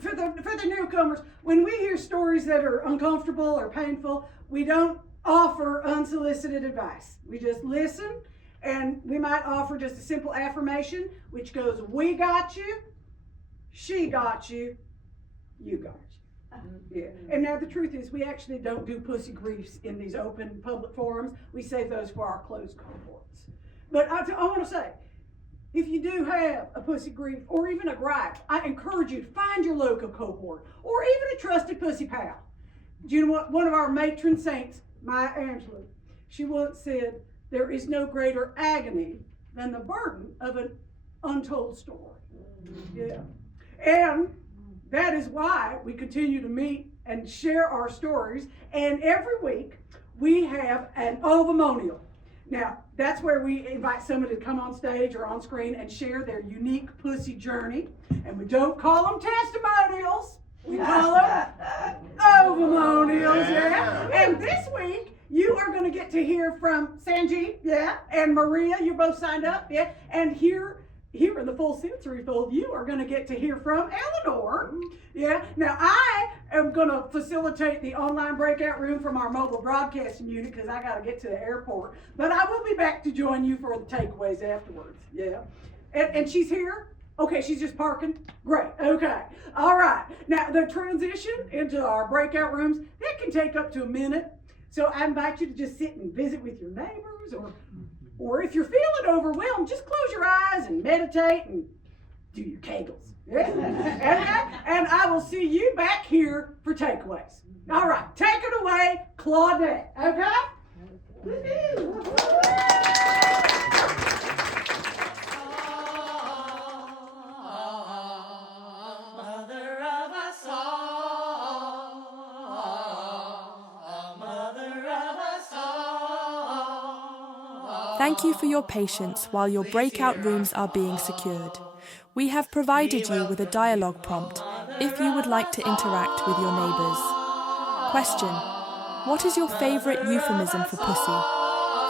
For the newcomers, when we hear stories that are uncomfortable or painful, we don't offer unsolicited advice. We just listen, and we might offer just a simple affirmation, which goes, we got you, she got you, you got you. Yeah. And now the truth is, we actually don't do pussy griefs in these open public forums. We save those for our closed cohorts. But I want to say, if you do have a pussy grief or even a gripe, I encourage you to find your local cohort or even a trusted pussy pal. Do you know what? One of our matron saints, Maya Angelou, she once said, there is no greater agony than the burden of an untold story. Yeah. And that is why we continue to meet and share our stories. And every week we have an ovamonial. Now, that's where we invite somebody to come on stage or on screen and share their unique pussy journey. And we don't call them testimonials. We call them ovamonials, yeah. And this week, you are going to get to hear from Sanjeev, yeah, and Maria. You're both signed up, yeah. And here in the full sensory fold, you are going to get to hear from Eleanor. Yeah. Now, I am going to facilitate the online breakout room from our mobile broadcasting unit because I got to get to the airport. But I will be back to join you for the takeaways afterwards. Yeah. And she's here? Okay, she's just parking? Great. Okay. All right. Now, the transition into our breakout rooms, that can take up to a minute. So I invite you to just sit and visit with your neighbors, or if you're feeling overwhelmed, just close your eyes and meditate and do your kegels. Yeah? And I will see you back here for takeaways. All right, take it away, Claudette, okay? Mother of us all, mother of us all. Thank you for your patience while your breakout rooms are being secured. We have provided you with a dialogue prompt if you would like to interact with your neighbours. Question: what is your favourite euphemism for pussy?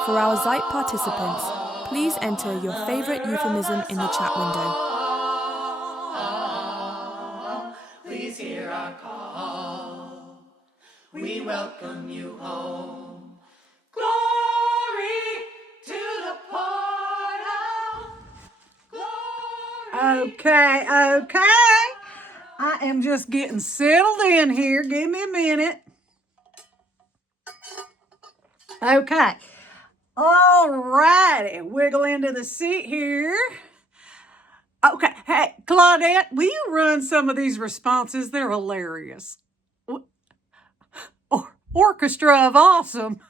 For our Zeit participants, please enter your favourite euphemism in the chat window. Please hear our call. We welcome you home. Glory to the portal. Glory. Okay. I am just getting settled in here. Give me a minute. Okay. All righty. Wiggle into the seat here. Okay. Hey, Claudette, will you run some of these responses? They're hilarious. Orchestra of awesome.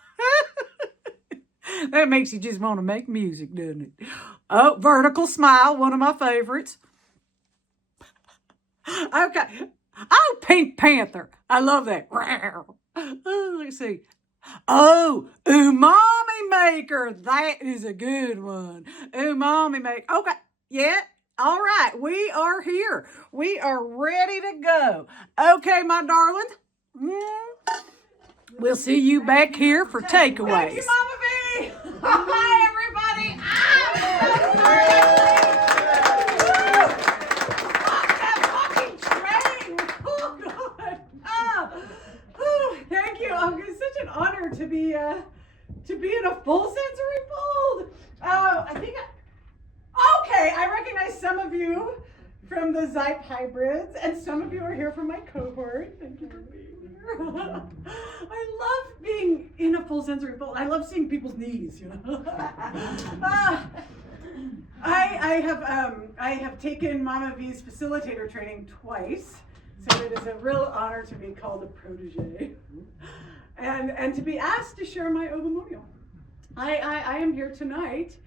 That makes you just want to make music, doesn't it? Oh, vertical smile, one of my favorites. Okay. Oh, Pink Panther. I love that. Oh, let's see. Oh, umami maker. That is a good one. Umami maker. Okay. Yeah. All right. We are here. We are ready to go. Okay, my darling. We'll see you back here for takeaways. Thank you, Mama B. Hi, everybody. That fucking train. Oh, God. Thank you. It's such an honor to be in a full sensory fold. Okay, I recognize some of you from the Zeit hybrids, and some of you are here from my cohort. Thank you for being here. I love being in a full sensory fold. I love seeing people's knees, you know. I have taken Mama V's facilitator training twice, so it is a real honor to be called a protege, and to be asked to share my obimonial. I am here tonight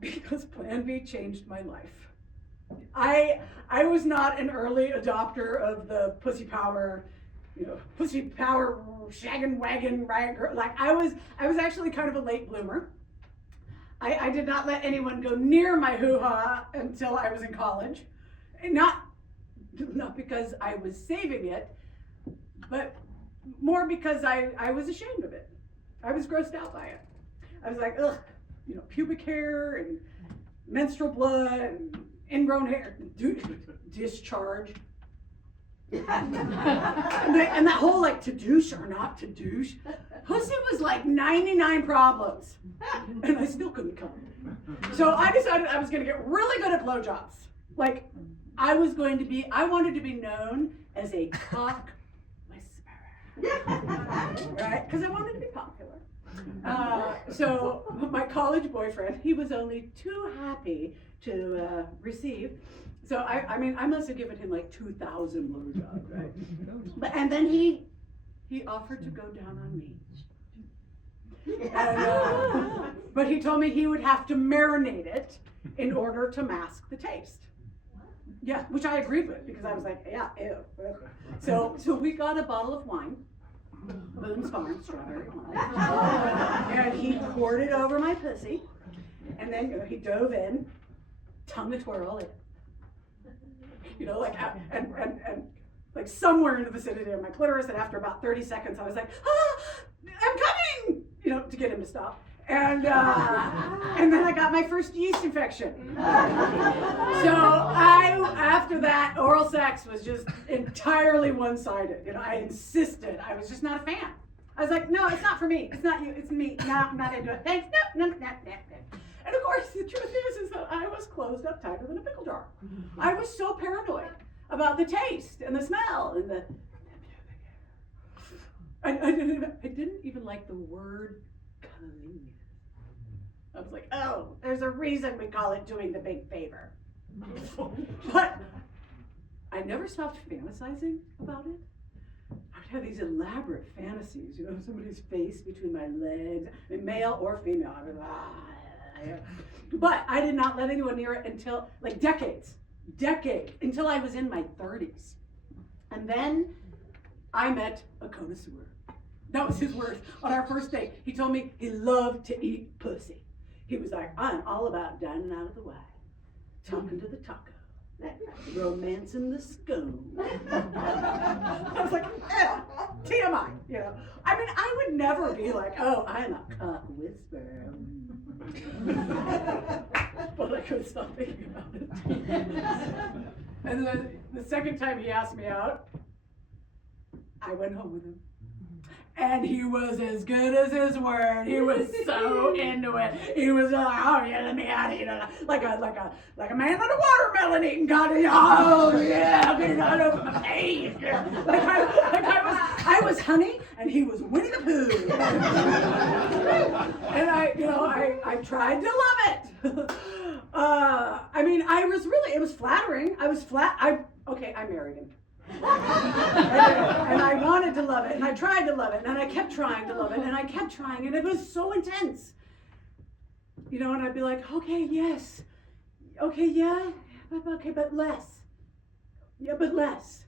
because PlanV changed my life. I was not an early adopter of the pussy power shaggin' wagon riot girl. Like I was actually kind of a late bloomer. I did not let anyone go near my hoo-ha until I was in college. And not because I was saving it, but more because I was ashamed of it. I was grossed out by it. I was like, ugh, pubic hair and menstrual blood and ingrown hair, discharge. And that whole to douche or not to douche. Pussy was like 99 problems. And I still couldn't come. So I decided I was going to get really good at blowjobs. I wanted to be known as a cock whisperer. Right? Because I wanted to be popular. So my college boyfriend, he was only too happy to receive. So I must have given him 2,000 blowjobs, right? And then he offered to go down on me. But he told me he would have to marinate it in order to mask the taste. Yeah, which I agreed with because I was like, yeah, ew. So we got a bottle of wine. Boone's Farm strawberry wine. And he poured it over my pussy. And then he dove in, tongue a twirl, and somewhere in the vicinity of my clitoris. And after about 30 seconds, I was like, I'm coming, to get him to stop. And then I got my first yeast infection. So after that, oral sex was just entirely one-sided. I insisted. I was just not a fan. I was like, no, it's not for me. It's not you. It's me. No, I'm not into it. Thanks. No. And of course, the truth is that I was closed up tighter than a pickle jar. I was so paranoid about the taste and the smell and the I didn't even like the word cunnilingus. I was like, oh, there's a reason we call it doing the big favor. But I never stopped fantasizing about it. I would have these elaborate fantasies, you know, somebody's face between my legs, male or female. I was like, But I did not let anyone near it until, like, decades, until I was in my 30s. And then I met a connoisseur. That was his words on our first date. He told me he loved to eat pussy. He was like, I'm all about dining out of the way, talking to the taco, romancing the scone. I was like, TMI, you know. I mean, I would never be like, oh, I'm a cock whisperer. But I couldn't stop thinking about it. And then the second time he asked me out, I went home with him. And he was as good as his word. He was so into it. He was like, oh yeah, let me out of here. Like a man on a watermelon eating cotton. Oh yeah, get it out of my face. Like I was honey and he was Winnie the Pooh. And I tried to love it. I mean, it was flattering. I married him. And I wanted to love it, and I tried to love it, and I kept trying to love it, and I kept trying, and it was so intense. You know, and I'd be like, okay, yes. Okay, yeah, but less. Yeah, but less.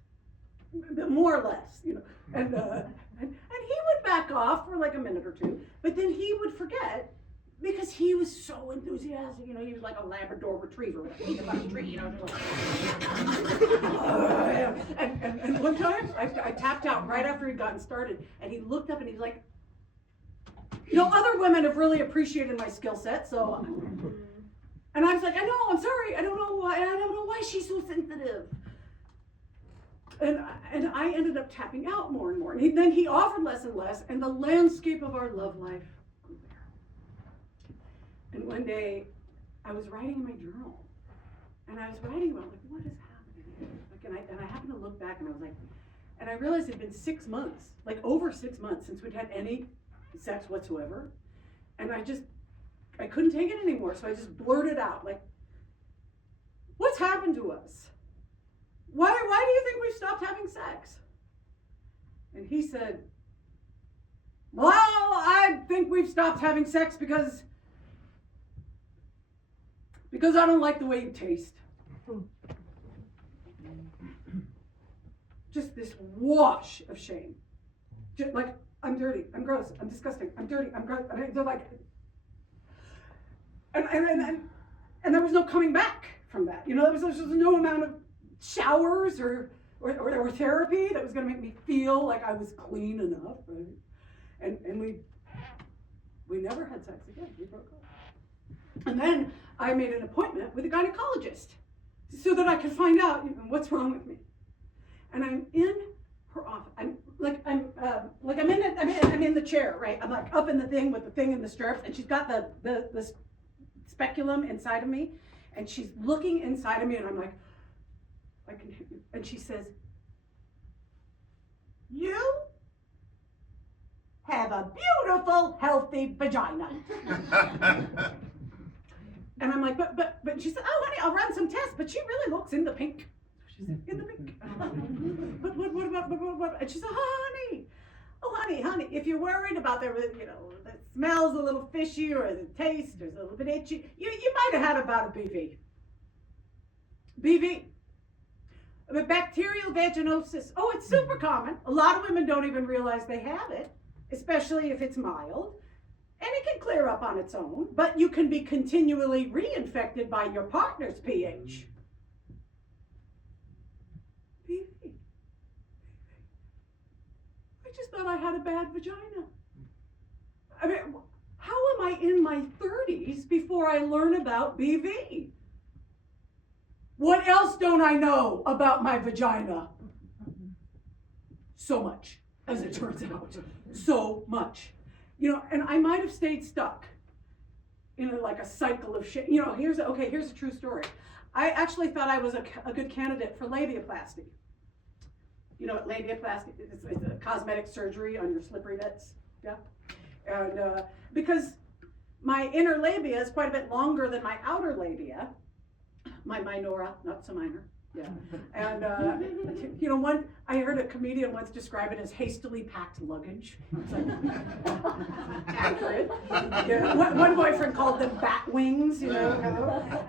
But more or less, you know. And he would back off for like a minute or two, but then he would forget. Because he was so enthusiastic, you know, he was like a Labrador retriever with a feet about a tree, you know. And one time, I tapped out right after he'd gotten started, and he looked up and he's like, you know, other women have really appreciated my skill set, so. And I was like, I know, I'm sorry, I don't know why she's so sensitive. And I ended up tapping out more and more. And then he offered less and less, and the landscape of our love life. And one day, I was writing in my journal, and I was writing about, like, what is happening? Like, and I happened to look back, and I was like, and I realized it had been 6 months, like over 6 months since we'd had any sex whatsoever, and I couldn't take it anymore, so I just blurted out, like, what's happened to us? Why do you think we've stopped having sex? And he said, well, I think we've stopped having sex because I don't like the way you taste. Just this wash of shame. Just like, I'm dirty, I'm gross, I'm disgusting, I'm dirty, I'm gross. They're like, and there was no coming back from that. You know, there was no amount of showers or therapy that was going to make me feel like I was clean enough. Right? And we never had sex again. We broke up. And then I made an appointment with a gynecologist so that I could find out, you know, what's wrong with me. And I'm in her office. I'm in the chair, right? I'm like up in the thing with the thing in the stirrups, and she's got the speculum inside of me, and she's looking inside of me, and I'm like, I can hear you. And she says, you have a beautiful, healthy vagina. And I'm like, but she said, oh, honey, I'll run some tests, but she really looks in the pink. She's in the pink. But what about, and she said, oh, honey, if you're worried about the smell's a little fishy or the taste is a little bit itchy, you might have had about a BV. BV. But bacterial vaginosis, oh, it's super common. A lot of women don't even realize they have it, especially if it's mild. And it can clear up on its own, but you can be continually reinfected by your partner's pH. BV. I just thought I had a bad vagina. I mean, how am I in my 30s before I learn about BV? What else don't I know about my vagina? So much, as it turns out. So much. You know, and I might have stayed stuck in a cycle of shit. You know, here's a true story. I actually thought I was a good candidate for labiaplasty. You know what labiaplasty is? It's a cosmetic surgery on your slippery bits. Yeah. And because my inner labia is quite a bit longer than my outer labia, my minora, not so minor. Yeah. And, you know, I heard a comedian once describe it as hastily packed luggage. It's like, accurate. Yeah. One boyfriend called them bat wings, you know.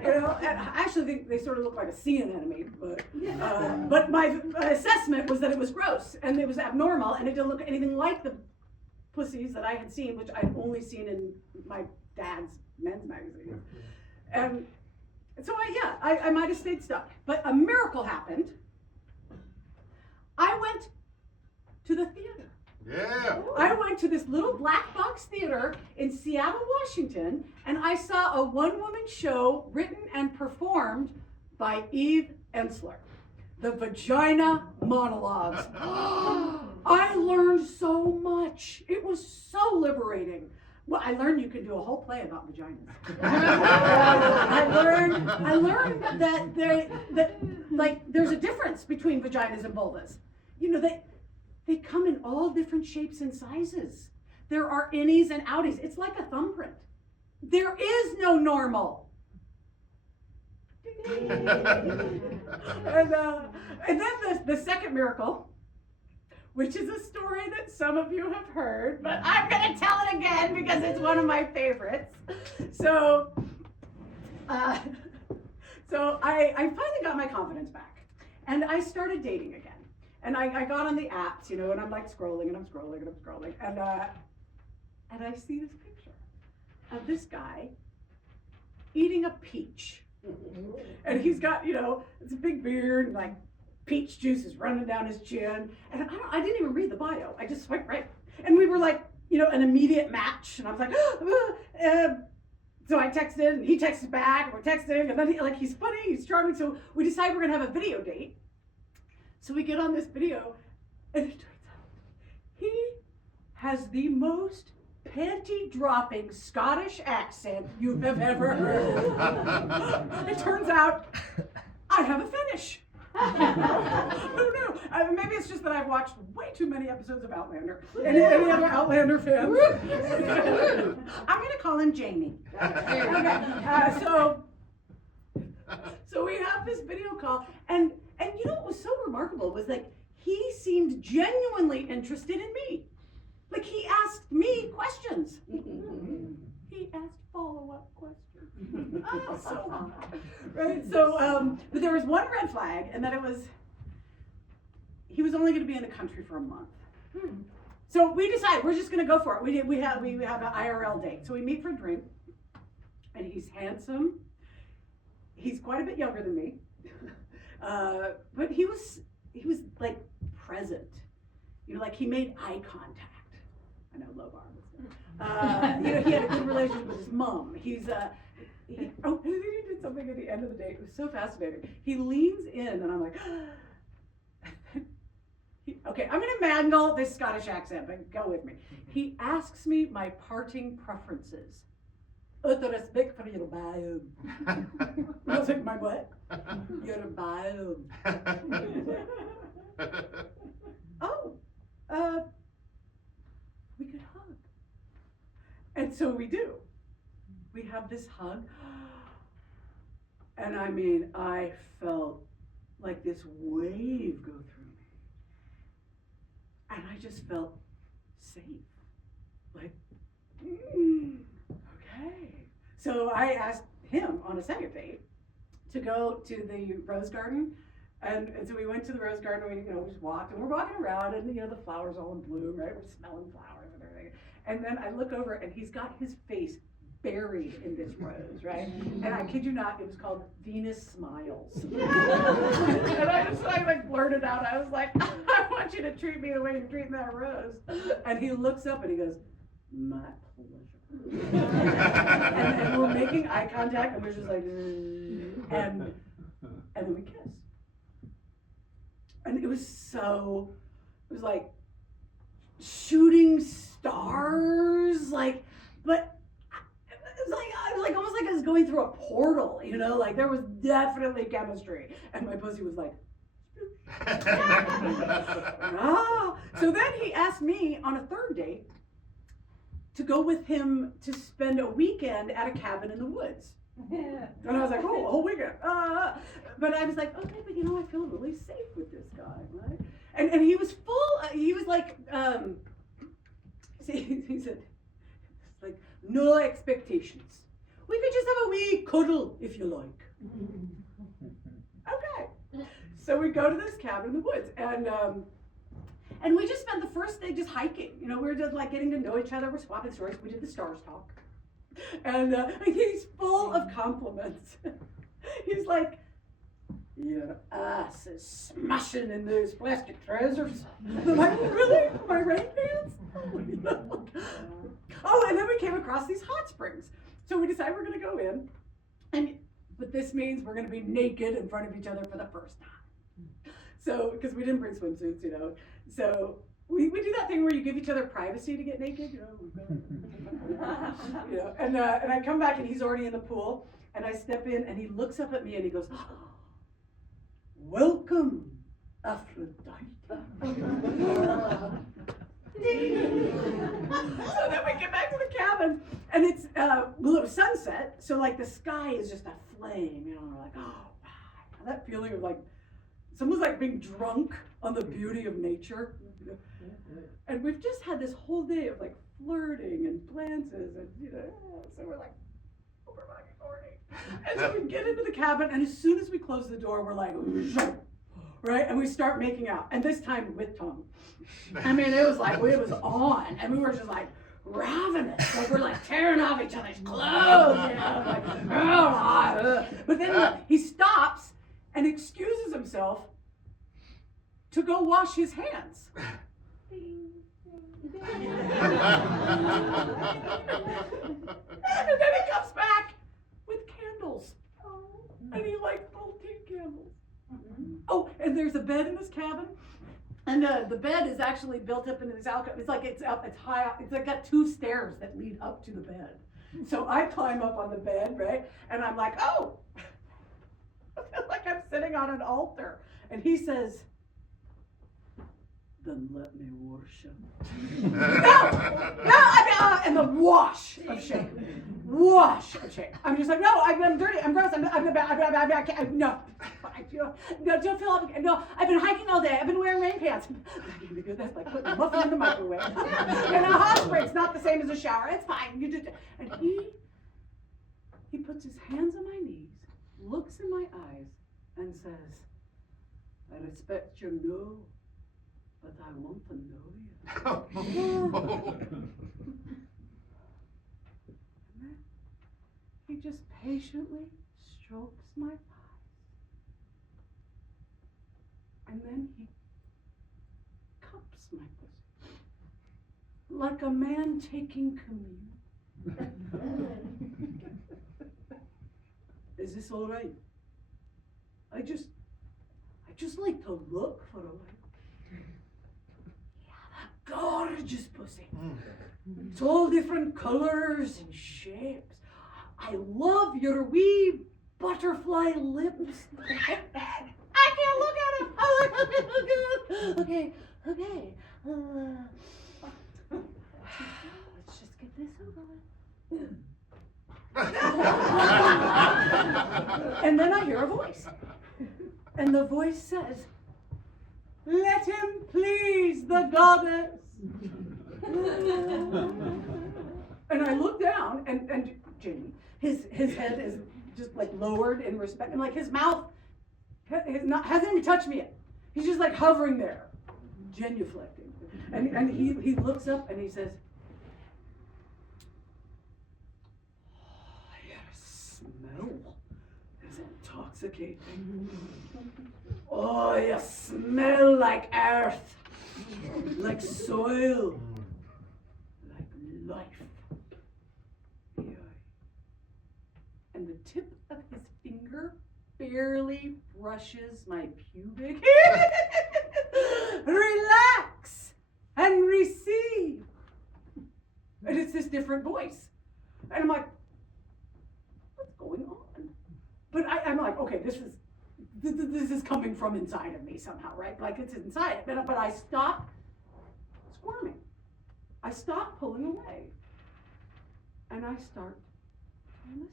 And I actually think they sort of look like a sea anemone, but my assessment was that it was gross and it was abnormal and it didn't look anything like the pussies that I had seen, which I'd only seen in my dad's men's magazines. And so I might have stayed stuck, but a miracle happened. I went to the theater. Yeah. I went to this little black box theater in Seattle, Washington, and I saw a one-woman show written and performed by Eve Ensler, The Vagina Monologues. I learned so much. It was so liberating. Well, I learned you can do a whole play about vaginas. I learned that there's a difference between vaginas and vulvas. You know, they come in all different shapes and sizes. There are innies and outies. It's like a thumbprint. There is no normal. And then the second miracle, which is a story that some of you have heard, but I'm going to tell it again because it's one of my favorites. So I finally got my confidence back, and I started dating again. And I got on the apps, you know, and I'm like scrolling, and I'm scrolling, and I'm scrolling, and I see this picture of this guy eating a peach. And he's got, you know, it's a big beard, and like peach juice is running down his chin. And I didn't even read the bio. I just swiped right. And we were like, you know, an immediate match. And I was like, so I texted, and he texted back, and we're texting. And then he's funny, he's charming. So we decided we're going to have a video date. So we get on this video, and it turns out he has the most panty-dropping Scottish accent you have ever heard. It turns out I have a fetish. Who knew? Maybe it's just that I've watched way too many episodes of Outlander. Any other Outlander fans? I'm going to call him Jamie. Okay. So we have this video call, and you know what was so remarkable was like he seemed genuinely interested in me. Like he asked me questions. He asked follow-up questions. Oh, so hot. Right? So, but there was one red flag, and that he was only going to be in the country for a month. So we decided we're just going to go for it. We have an IRL date. So we meet for a drink, and he's handsome. He's quite a bit younger than me, but he was like present. You know, like he made eye contact. I know, low bar. You know, he had a good relationship with his mom. He did something at the end of the day. It was so fascinating. He leans in, and I'm like, okay, I'm going to mangle this Scottish accent, but go with me. He asks me my parting preferences. Out of respect for your biome. I was like, my what? Your biome. Oh, we could hug. And so we do. We have this hug. And I mean, I felt like this wave go through me. And I just felt safe. Like, okay. So I asked him on a second date to go to the rose garden. And so we went to the rose garden, and we just walked, and we're walking around, and the flowers all in bloom, right? We're smelling flowers and everything. And then I look over, and he's got his face buried in this rose, right? And I kid you not, it was called Venus Smiles. And I just like blurted out, I was like, I want you to treat me the way you're treating that rose. And he looks up and he goes, my pleasure. and we're making eye contact, and we're just like, and then we kissed. And it was like shooting stars, but it was like almost like I was going through a portal, like there was definitely chemistry. And my pussy was like, So then he asked me on a third date to go with him to spend a weekend at a cabin in the woods. And I was like, oh, a whole weekend. But I was like, okay, but you know, I feel really safe with this guy, right? And he was full, he was like, he said, like, no expectations. We could just have a wee cuddle if you like. Okay. So we go to this cabin in the woods, and we just spent the first day just hiking. You know, we were just like getting to know each other. We're swapping stories. We did the stars talk. And he's full of compliments. He's like, your ass is smashing in those plastic trousers. I'm like, really? My rain pants? Oh, and then we came across these hot springs. So we decided we're going to go in. But this means we're going to be naked in front of each other for the first time. So, because we didn't bring swimsuits, you know. So we do that thing where you give each other privacy to get naked, you know. You know, and I come back and he's already in the pool, and I step in and he looks up at me and he goes, welcome, Aphrodite. So then we get back to the cabin, and it's well, it was sunset, so like the sky is just a flame, you know. We're like, oh wow, that feeling of like someone's like being drunk on the beauty of nature. You know? And we've just had this whole day of like flirting and glances, and you know, so we're like, oh, we're fucking horny. And so we get into the cabin, and as soon as we close the door, we're like, right, and we start making out, and this time with tongue. I mean, it was like, it was on, and we were just like ravenous, like we're like tearing off each other's clothes, you know, like, but then he stops and excuses himself to go wash his hands. And then he comes back with candles, and he likes bolting candles. Oh, and there's a bed in this cabin, and the bed is actually built up into this alcove. It's like it's high up. It's like got two stairs that lead up to the bed. So I climb up on the bed, right, and I'm like, oh, I feel like I'm sitting on an altar, and he says, then let me worship. And the wash of shame. Wash of shame. I'm just like, no, I'm dirty, I'm gross, no, don't feel obligated. No, I've been hiking all day, I've been wearing rain pants. That's like putting a muffin in the microwave. And a hot spring's not the same as a shower, it's fine. You just, and he puts his hands on my knees, looks in my eyes, and says, I respect your no, but I want to know you. He just patiently strokes my thighs. And then he cups my pussy. Like a man taking communion. Is this all right? I just like to look for a while. Gorgeous pussy. It's all different colors and shapes. I love your wee butterfly lips. I can't look at him. Okay. Let's just get this over with. And then I hear a voice. And the voice says, let him please the goddess. And I look down, and Jamie, his head is just like lowered in respect, and like his mouth hasn't even touched me yet. He's just like hovering there, genuflecting. And he looks up and he says, oh, your smell is intoxicating. Oh, you smell like earth, like soil, like life. Yeah. And the tip of his finger barely brushes my pubic hair. Relax and receive. And it's this different voice. And I'm like, what's going on? But I'm like, okay, this is this is coming from inside of me somehow, right? Like it's inside. But I stop squirming. I stop pulling away. And I start to listen.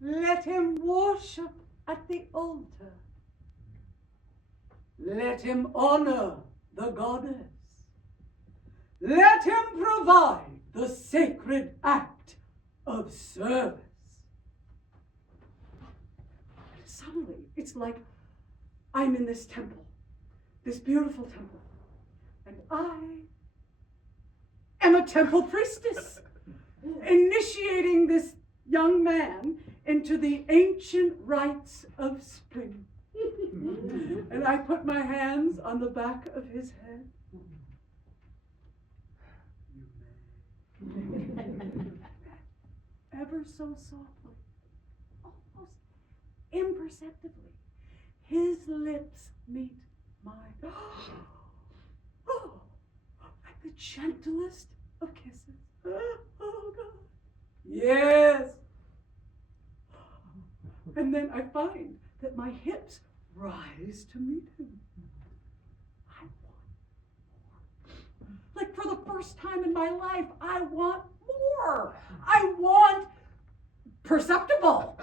Let him worship at the altar. Let him honor the goddess. Let him provide the sacred act of service. Suddenly, it's like I'm in this temple, this beautiful temple, and I am a temple priestess, initiating this young man into the ancient rites of spring. And I put my hands on the back of his head. Ever so softly, almost imperceptibly, his lips meet mine. Oh, like the gentlest of kisses. Oh, God. Yes. And then I find that my hips rise to meet him. I want more. Like for the first time in my life, I want more. I want perceptible.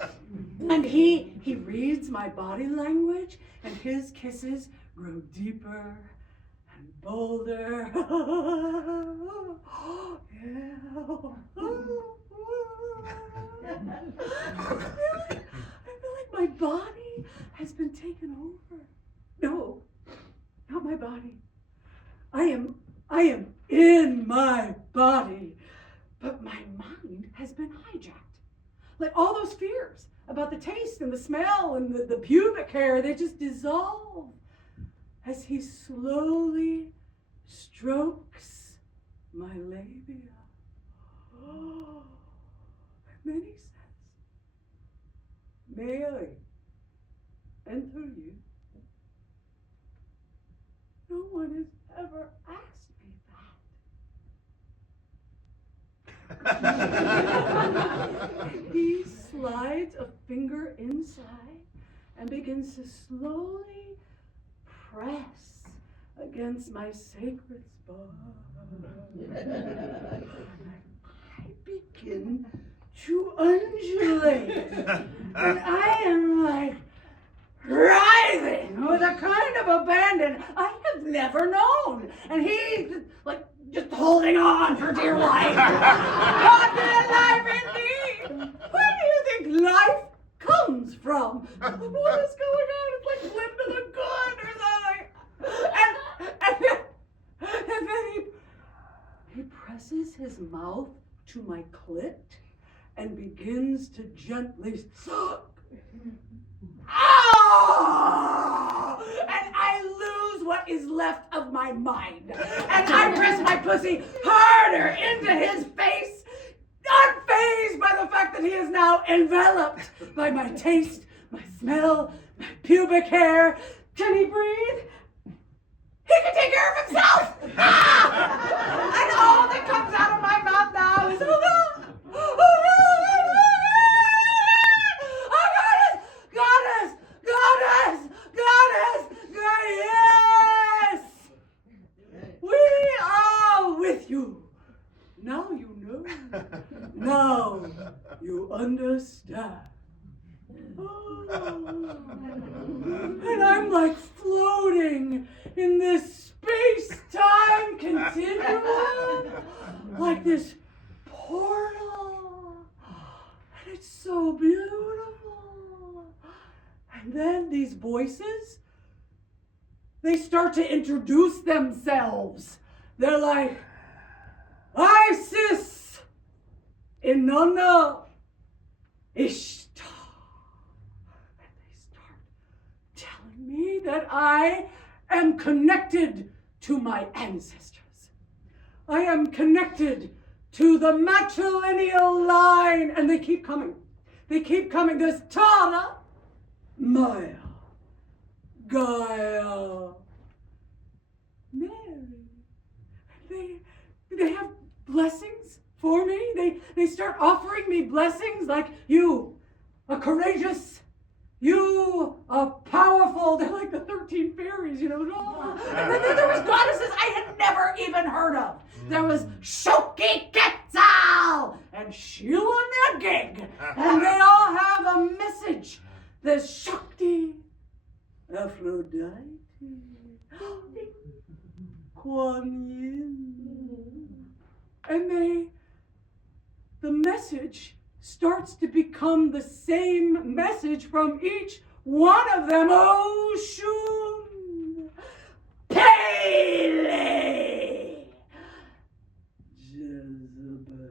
And he reads my body language, and his kisses grow deeper and bolder. I feel like my body has been taken over. No, not my body. I am in my body, but my mind has been hijacked. Like all those fears about the taste and the smell and the pubic hair, they just dissolve as he slowly strokes my labia. Oh, and then he says, "May I enter you?" No one has ever asked me that. He slides a finger inside and begins to slowly press against my sacred spot. I begin to undulate, and I am like writhing with a kind of abandon I have never known. And he, like, just holding on for dear life. God, dear life indeed. Where do you think life comes from? What is going on? It's like Linda the Good or something. And then he presses his mouth to my clit and begins to gently suck. Oh! And I lose what is left of my mind. And I press my pussy harder into his face, unfazed by the fact that he is now enveloped by my taste, my smell, my pubic hair. Can he breathe? He can take care of himself! Ah! And all that comes out of my mouth now is, oh God! Oh God! Goddess! Goddess! Goddess! Goddess! We are with you. Now you know. Now you understand. Oh. And I'm like floating in this space-time continuum, like this portal. And it's so beautiful. And then these voices, they start to introduce themselves. They're like, Isis, Inanna, Ishtar. And they start telling me that I am connected to my ancestors. I am connected to the matrilineal line. And they keep coming. They keep coming. There's Tara, Maya, Gaia, Mary. They have blessings for me. They start offering me blessings like you, a courageous You are powerful. They're like the 13 fairies, you know. And then there was goddesses I had never even heard of. There was Shoki Quetzal and Sheila Negig. And they all have a message. There's Shakti, Aphrodite, Kuan Yin. And the message starts to become the same message from each one of them. Oshun, Pele, Jezebel.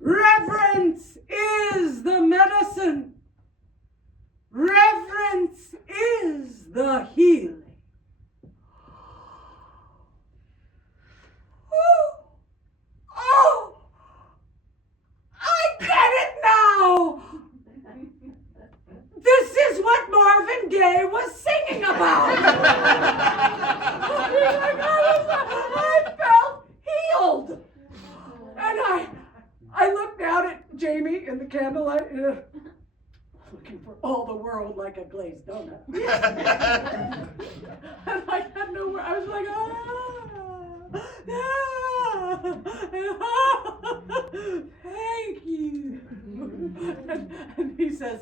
Reverence is the medicine. Reverence is the healing. Oh! I get it now! This is what Marvin Gaye was singing about! I felt healed! And I looked down at Jamie in the candlelight, looking for all the world like a glazed donut. And I had nowhere, I was like, thank you. And he says,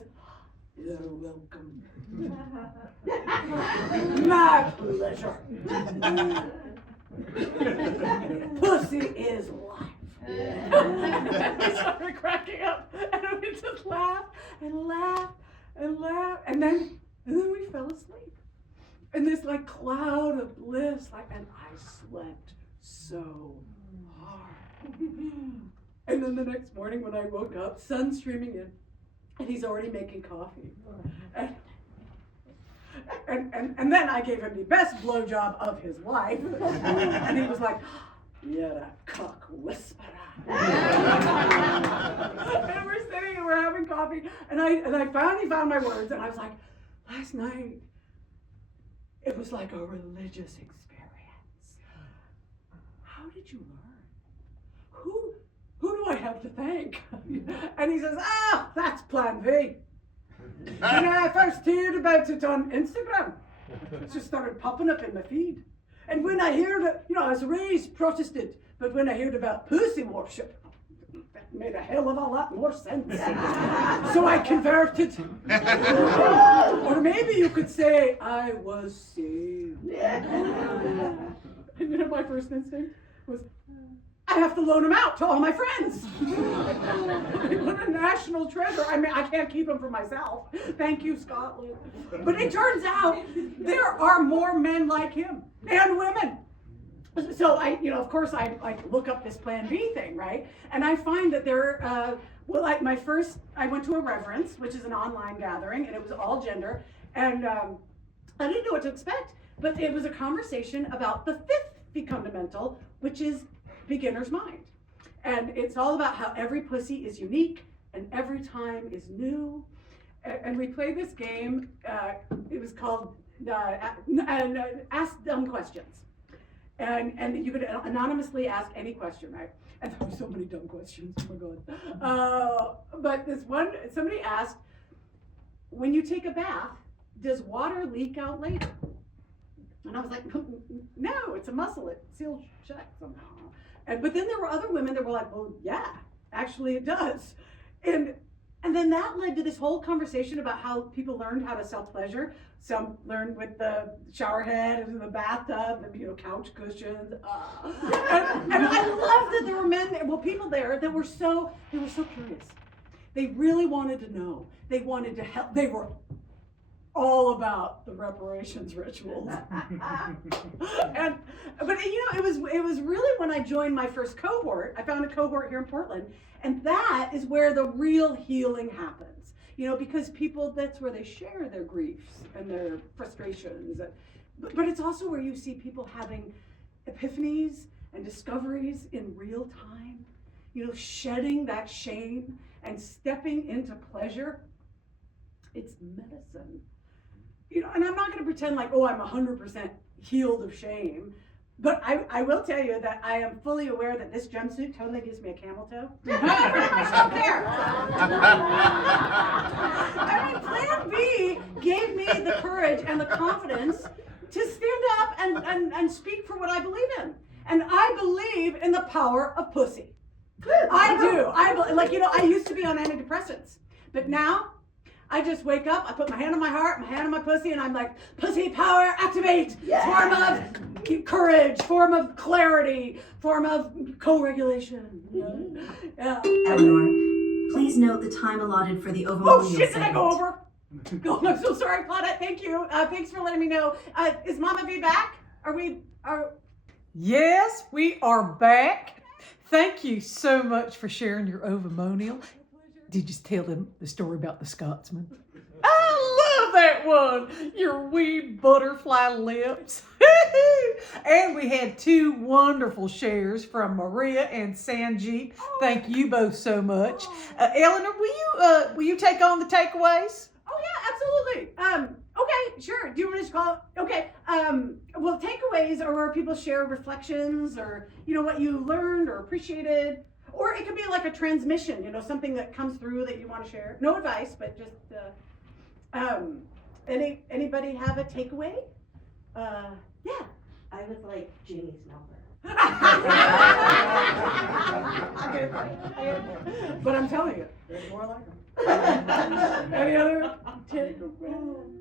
you're welcome. My pleasure. Pussy is life. We started cracking up, and we just laughed and laughed and laughed, and then we fell asleep in this like cloud of bliss, and I slept so hard. And then the next morning when I woke up, sun streaming in, and he's already making coffee. And then I gave him the best blowjob of his life. And he was like, you're a cock whisperer. And we're sitting and we're having coffee, and I finally found my words, and I was like, last night, it was like a religious experience. How did you learn? Who do I have to thank? And he says, that's PlanV. When I first heard about it on Instagram, it just started popping up in my feed. And when I heard it, I was raised Protestant, but when I heard about pussy worship, that made a hell of a lot more sense. So I converted. Or maybe you could say I was saved. And my first instinct was, I have to loan them out to all my friends. What a national treasure. I mean, I can't keep them for myself. Thank you, Scotland. But it turns out there are more men like him and women. So I look up this PlanV thing, right? And I find that there, I went to a Reverence, which is an online gathering, and it was all gender. And I didn't know what to expect, but it was a conversation about the fifth fundamental, which is beginner's mind. And it's all about how every pussy is unique and every time is new. And we played this game, it was called Ask Dumb Questions. And you could anonymously ask any question, right? And there were so many dumb questions, oh my God. But this one, somebody asked, when you take a bath, does water leak out later? And I was like, no, it's a muscle, it seals shut somehow. But then there were other women that were like, well, yeah, actually it does. And then that led to this whole conversation about how people learned how to self-pleasure. Some learned with the shower head and the bathtub and couch cushions. And I love that there were people there that were so curious. They really wanted to know. They wanted to help. They were all about the reparations rituals. But it was really when I joined my first cohort. I found a cohort here in Portland, and that is where the real healing happens. Because people, that's where they share their griefs and their frustrations. But it's also where you see people having epiphanies and discoveries in real time. Shedding that shame and stepping into pleasure. It's medicine. And I'm not going to pretend like, I'm 100% healed of shame. But I will tell you that I am fully aware that this jumpsuit totally gives me a camel toe. I don't care. I mean, Plan V gave me the courage and the confidence to stand up and speak for what I believe in. And I believe in the power of pussy. I do. I used to be on antidepressants, but now I just wake up, I put my hand on my heart, my hand on my pussy, and I'm like, pussy power, activate! Yeah. Form of courage, form of clarity, form of co-regulation. Yeah. Eleanor, please note the time allotted for the Oh overmillennial shit, did I segment. go over? Oh, I'm so sorry, Claudette, thank you. Thanks for letting me know. Is Mama V back? Yes, we are back. Thank you so much for sharing your ovamonial. Did you tell them the story about the Scotsman? I love that one. Your wee butterfly lips. And we had 2 wonderful shares from Maria and Sanjeev. Thank you both so much. Eleanor, will you take on the takeaways? Oh yeah, absolutely. Okay, sure. Do you want to just call it? Okay. Well, takeaways are where people share reflections or, what you learned or appreciated. Or it could be like a transmission, something that comes through that you want to share. No advice, but just, anybody have a takeaway? Yeah. I would like Jimmy's number. But I'm telling you, there's more like them. Any other takeaway?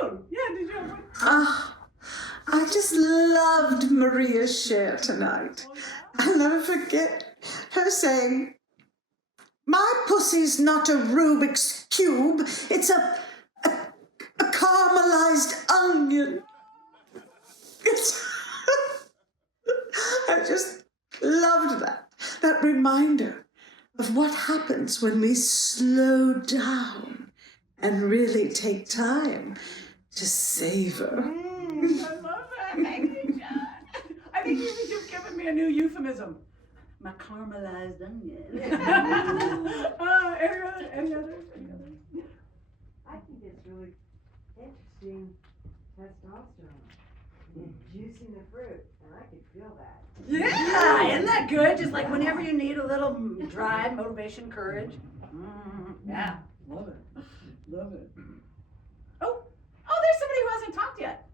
June! Yeah, did you have one? I just loved Maria's share tonight. I'll never forget her saying, my pussy's not a Rubik's Cube, it's a caramelized onion. I just loved that reminder of what happens when we slow down and really take time to savor. I love that. Thank you, John. I think you've given me a new euphemism. My caramelized onion. Any other? I think it's really interesting testosterone. Juicing the fruit, and I could feel that. Yeah, isn't that good? Just like whenever you need a little drive, motivation, courage. Yeah. Love it. Love it. Oh, there's somebody who hasn't talked yet.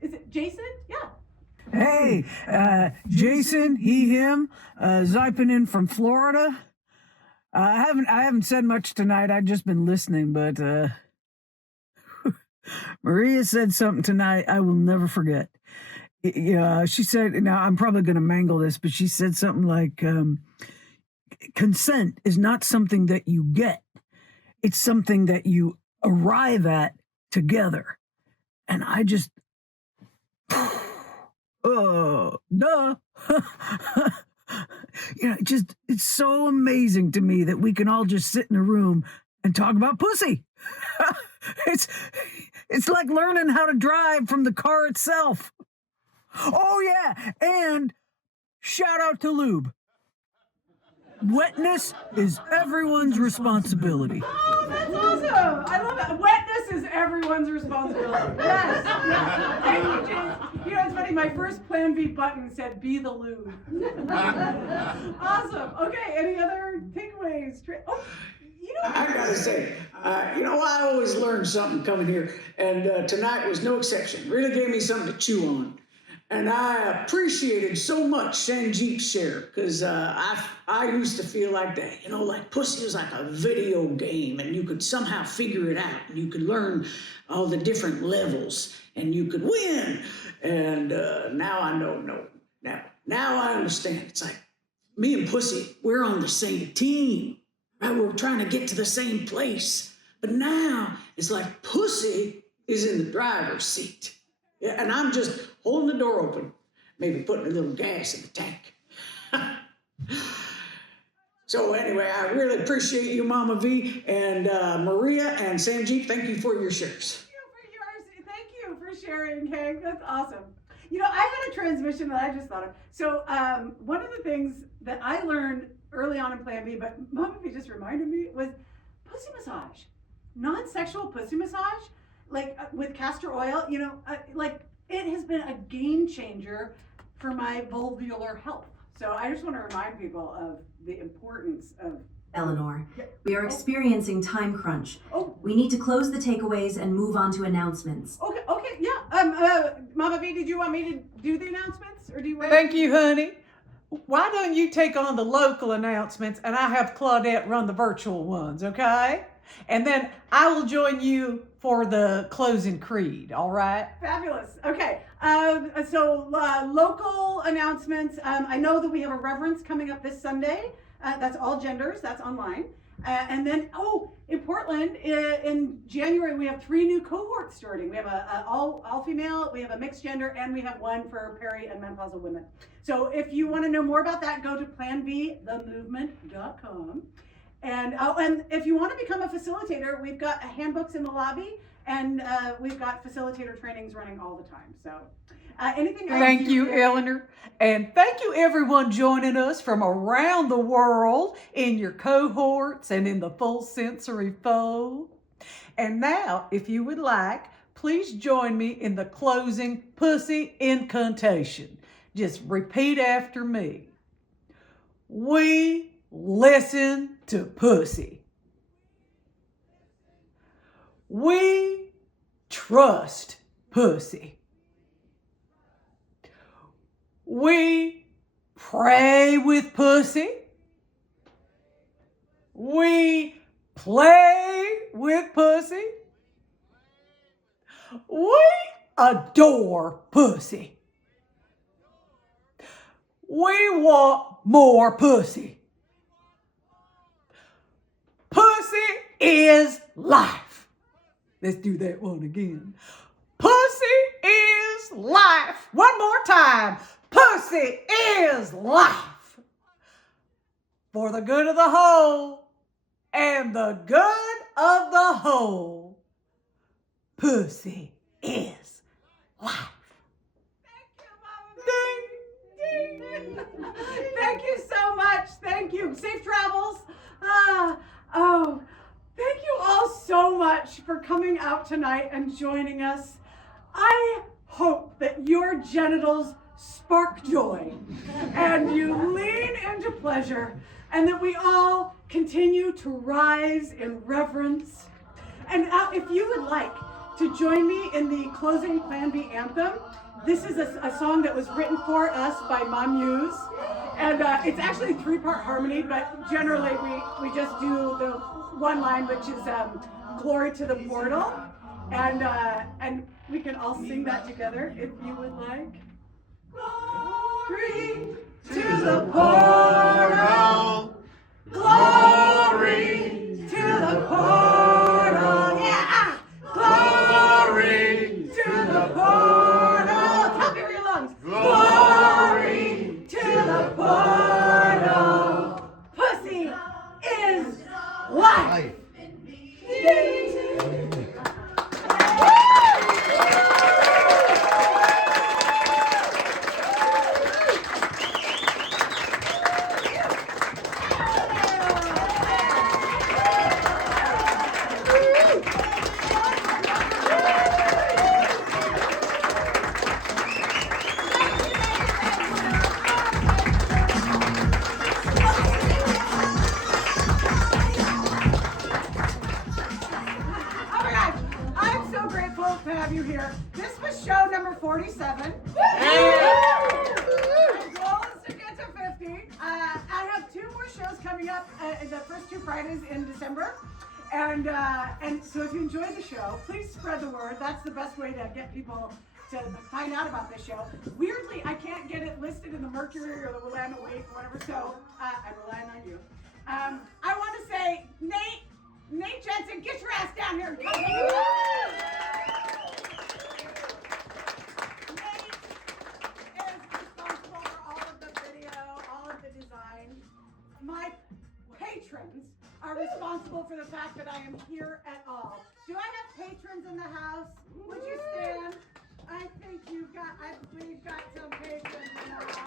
Is it Jason? Yeah. Hey, Jason, he, him, Zyping in from Florida. I haven't said much tonight. I've just been listening, but Maria said something tonight I will never forget. She said, now I'm probably going to mangle this, but she said something like, consent is not something that you get. It's something that you arrive at together. And I just, oh, duh. It's so amazing to me that we can all just sit in a room and talk about pussy. It's like learning how to drive from the car itself. Oh, yeah, and shout out to lube. Wetness is everyone's responsibility. Oh, that's awesome. I love that. Wetness is everyone's responsibility. Yes. Thank you, James. It's funny. My first Plan V button said, be the lube. Awesome. Okay, any other takeaways? I gotta say, I always learn something coming here, and tonight was no exception. Really gave me something to chew on. And I appreciated so much Sanjeev's share, because I used to feel like that, like pussy was like a video game, and you could somehow figure it out, and you could learn all the different levels, and you could win. And now I know, now I understand. It's like me and pussy, we're on the same team, right? We're trying to get to the same place. But now it's like pussy is in the driver's seat. Yeah, and I'm just holding the door open, maybe putting a little gas in the tank. So anyway, I really appreciate you, Mama V, and Maria and Sanjeev. Thank you for your shares. Thank you for sharing, Hank. That's awesome. I had a transmission that I just thought of. So one of the things that I learned early on in Plan V, but Mama V just reminded me, was pussy massage. Non-sexual pussy massage. Like with castor oil, it has been a game changer for my vulvular health. So I just want to remind people of the importance of Eleanor, we are experiencing time crunch. Oh. We need to close the takeaways and move on to announcements. Okay, yeah. Mama V, did you want me to do the announcements, or do you want? Thank you, honey. Why don't you take on the local announcements and I have Claudette run the virtual ones, okay? And then I will join you for the closing creed, all right? Fabulous. Okay. So local announcements. I know that we have a reverence coming up this Sunday. That's all genders. That's online. And then, in Portland, in January, we have 3 new cohorts starting. We have a all female, we have a mixed gender, and we have one for peri and menopausal women. So if you want to know more about that, go to planvthemovement.com. And if you want to become a facilitator, we've got handbooks in the lobby, and we've got facilitator trainings running all the time. So anything else? Thank you, Eleanor. And thank you, everyone joining us from around the world in your cohorts and in the full sensory fold. And now, if you would like, please join me in the closing pussy incantation. Just repeat after me. We listen to pussy. We trust pussy. We pray with pussy. We play with pussy. We adore pussy. We want more pussy. Pussy is life. Let's do that one again. Pussy is life. One more time. Pussy is life. For the good of the whole and the good of the whole, pussy is life. Thank you so much. Thank you. Safe travels. Thank you all so much for coming out tonight and joining us. I hope that your genitals spark joy and you lean into pleasure, and that we all continue to rise in reverence. And if you would like to join me in the closing PlanV anthem, this is a song that was written for us by Mom Muse, and it's actually 3-part harmony, but generally we just do the one line, which is Glory to the Portal, and we can all sing that together if you would like. Glory to the portal, glory to the portal, yeah, glory to the portal, top of your lungs, glory to the portal, pussy is life. To have you here. This was show number 47. Our goal is to get to 50. I have 2 more shows coming up the first 2 Fridays in December. And so if you enjoy the show, please spread the word. That's the best way to get people to find out about this show. Weirdly, I can't get it listed in the Mercury or the Willamette Week or whatever, so I'm relying on you. I want to say, Nate Jensen, get your ass down here and come here. My patrons are responsible for the fact that I am here at all. Do I have patrons in the house? Would you stand? I think we've got some patrons in the house.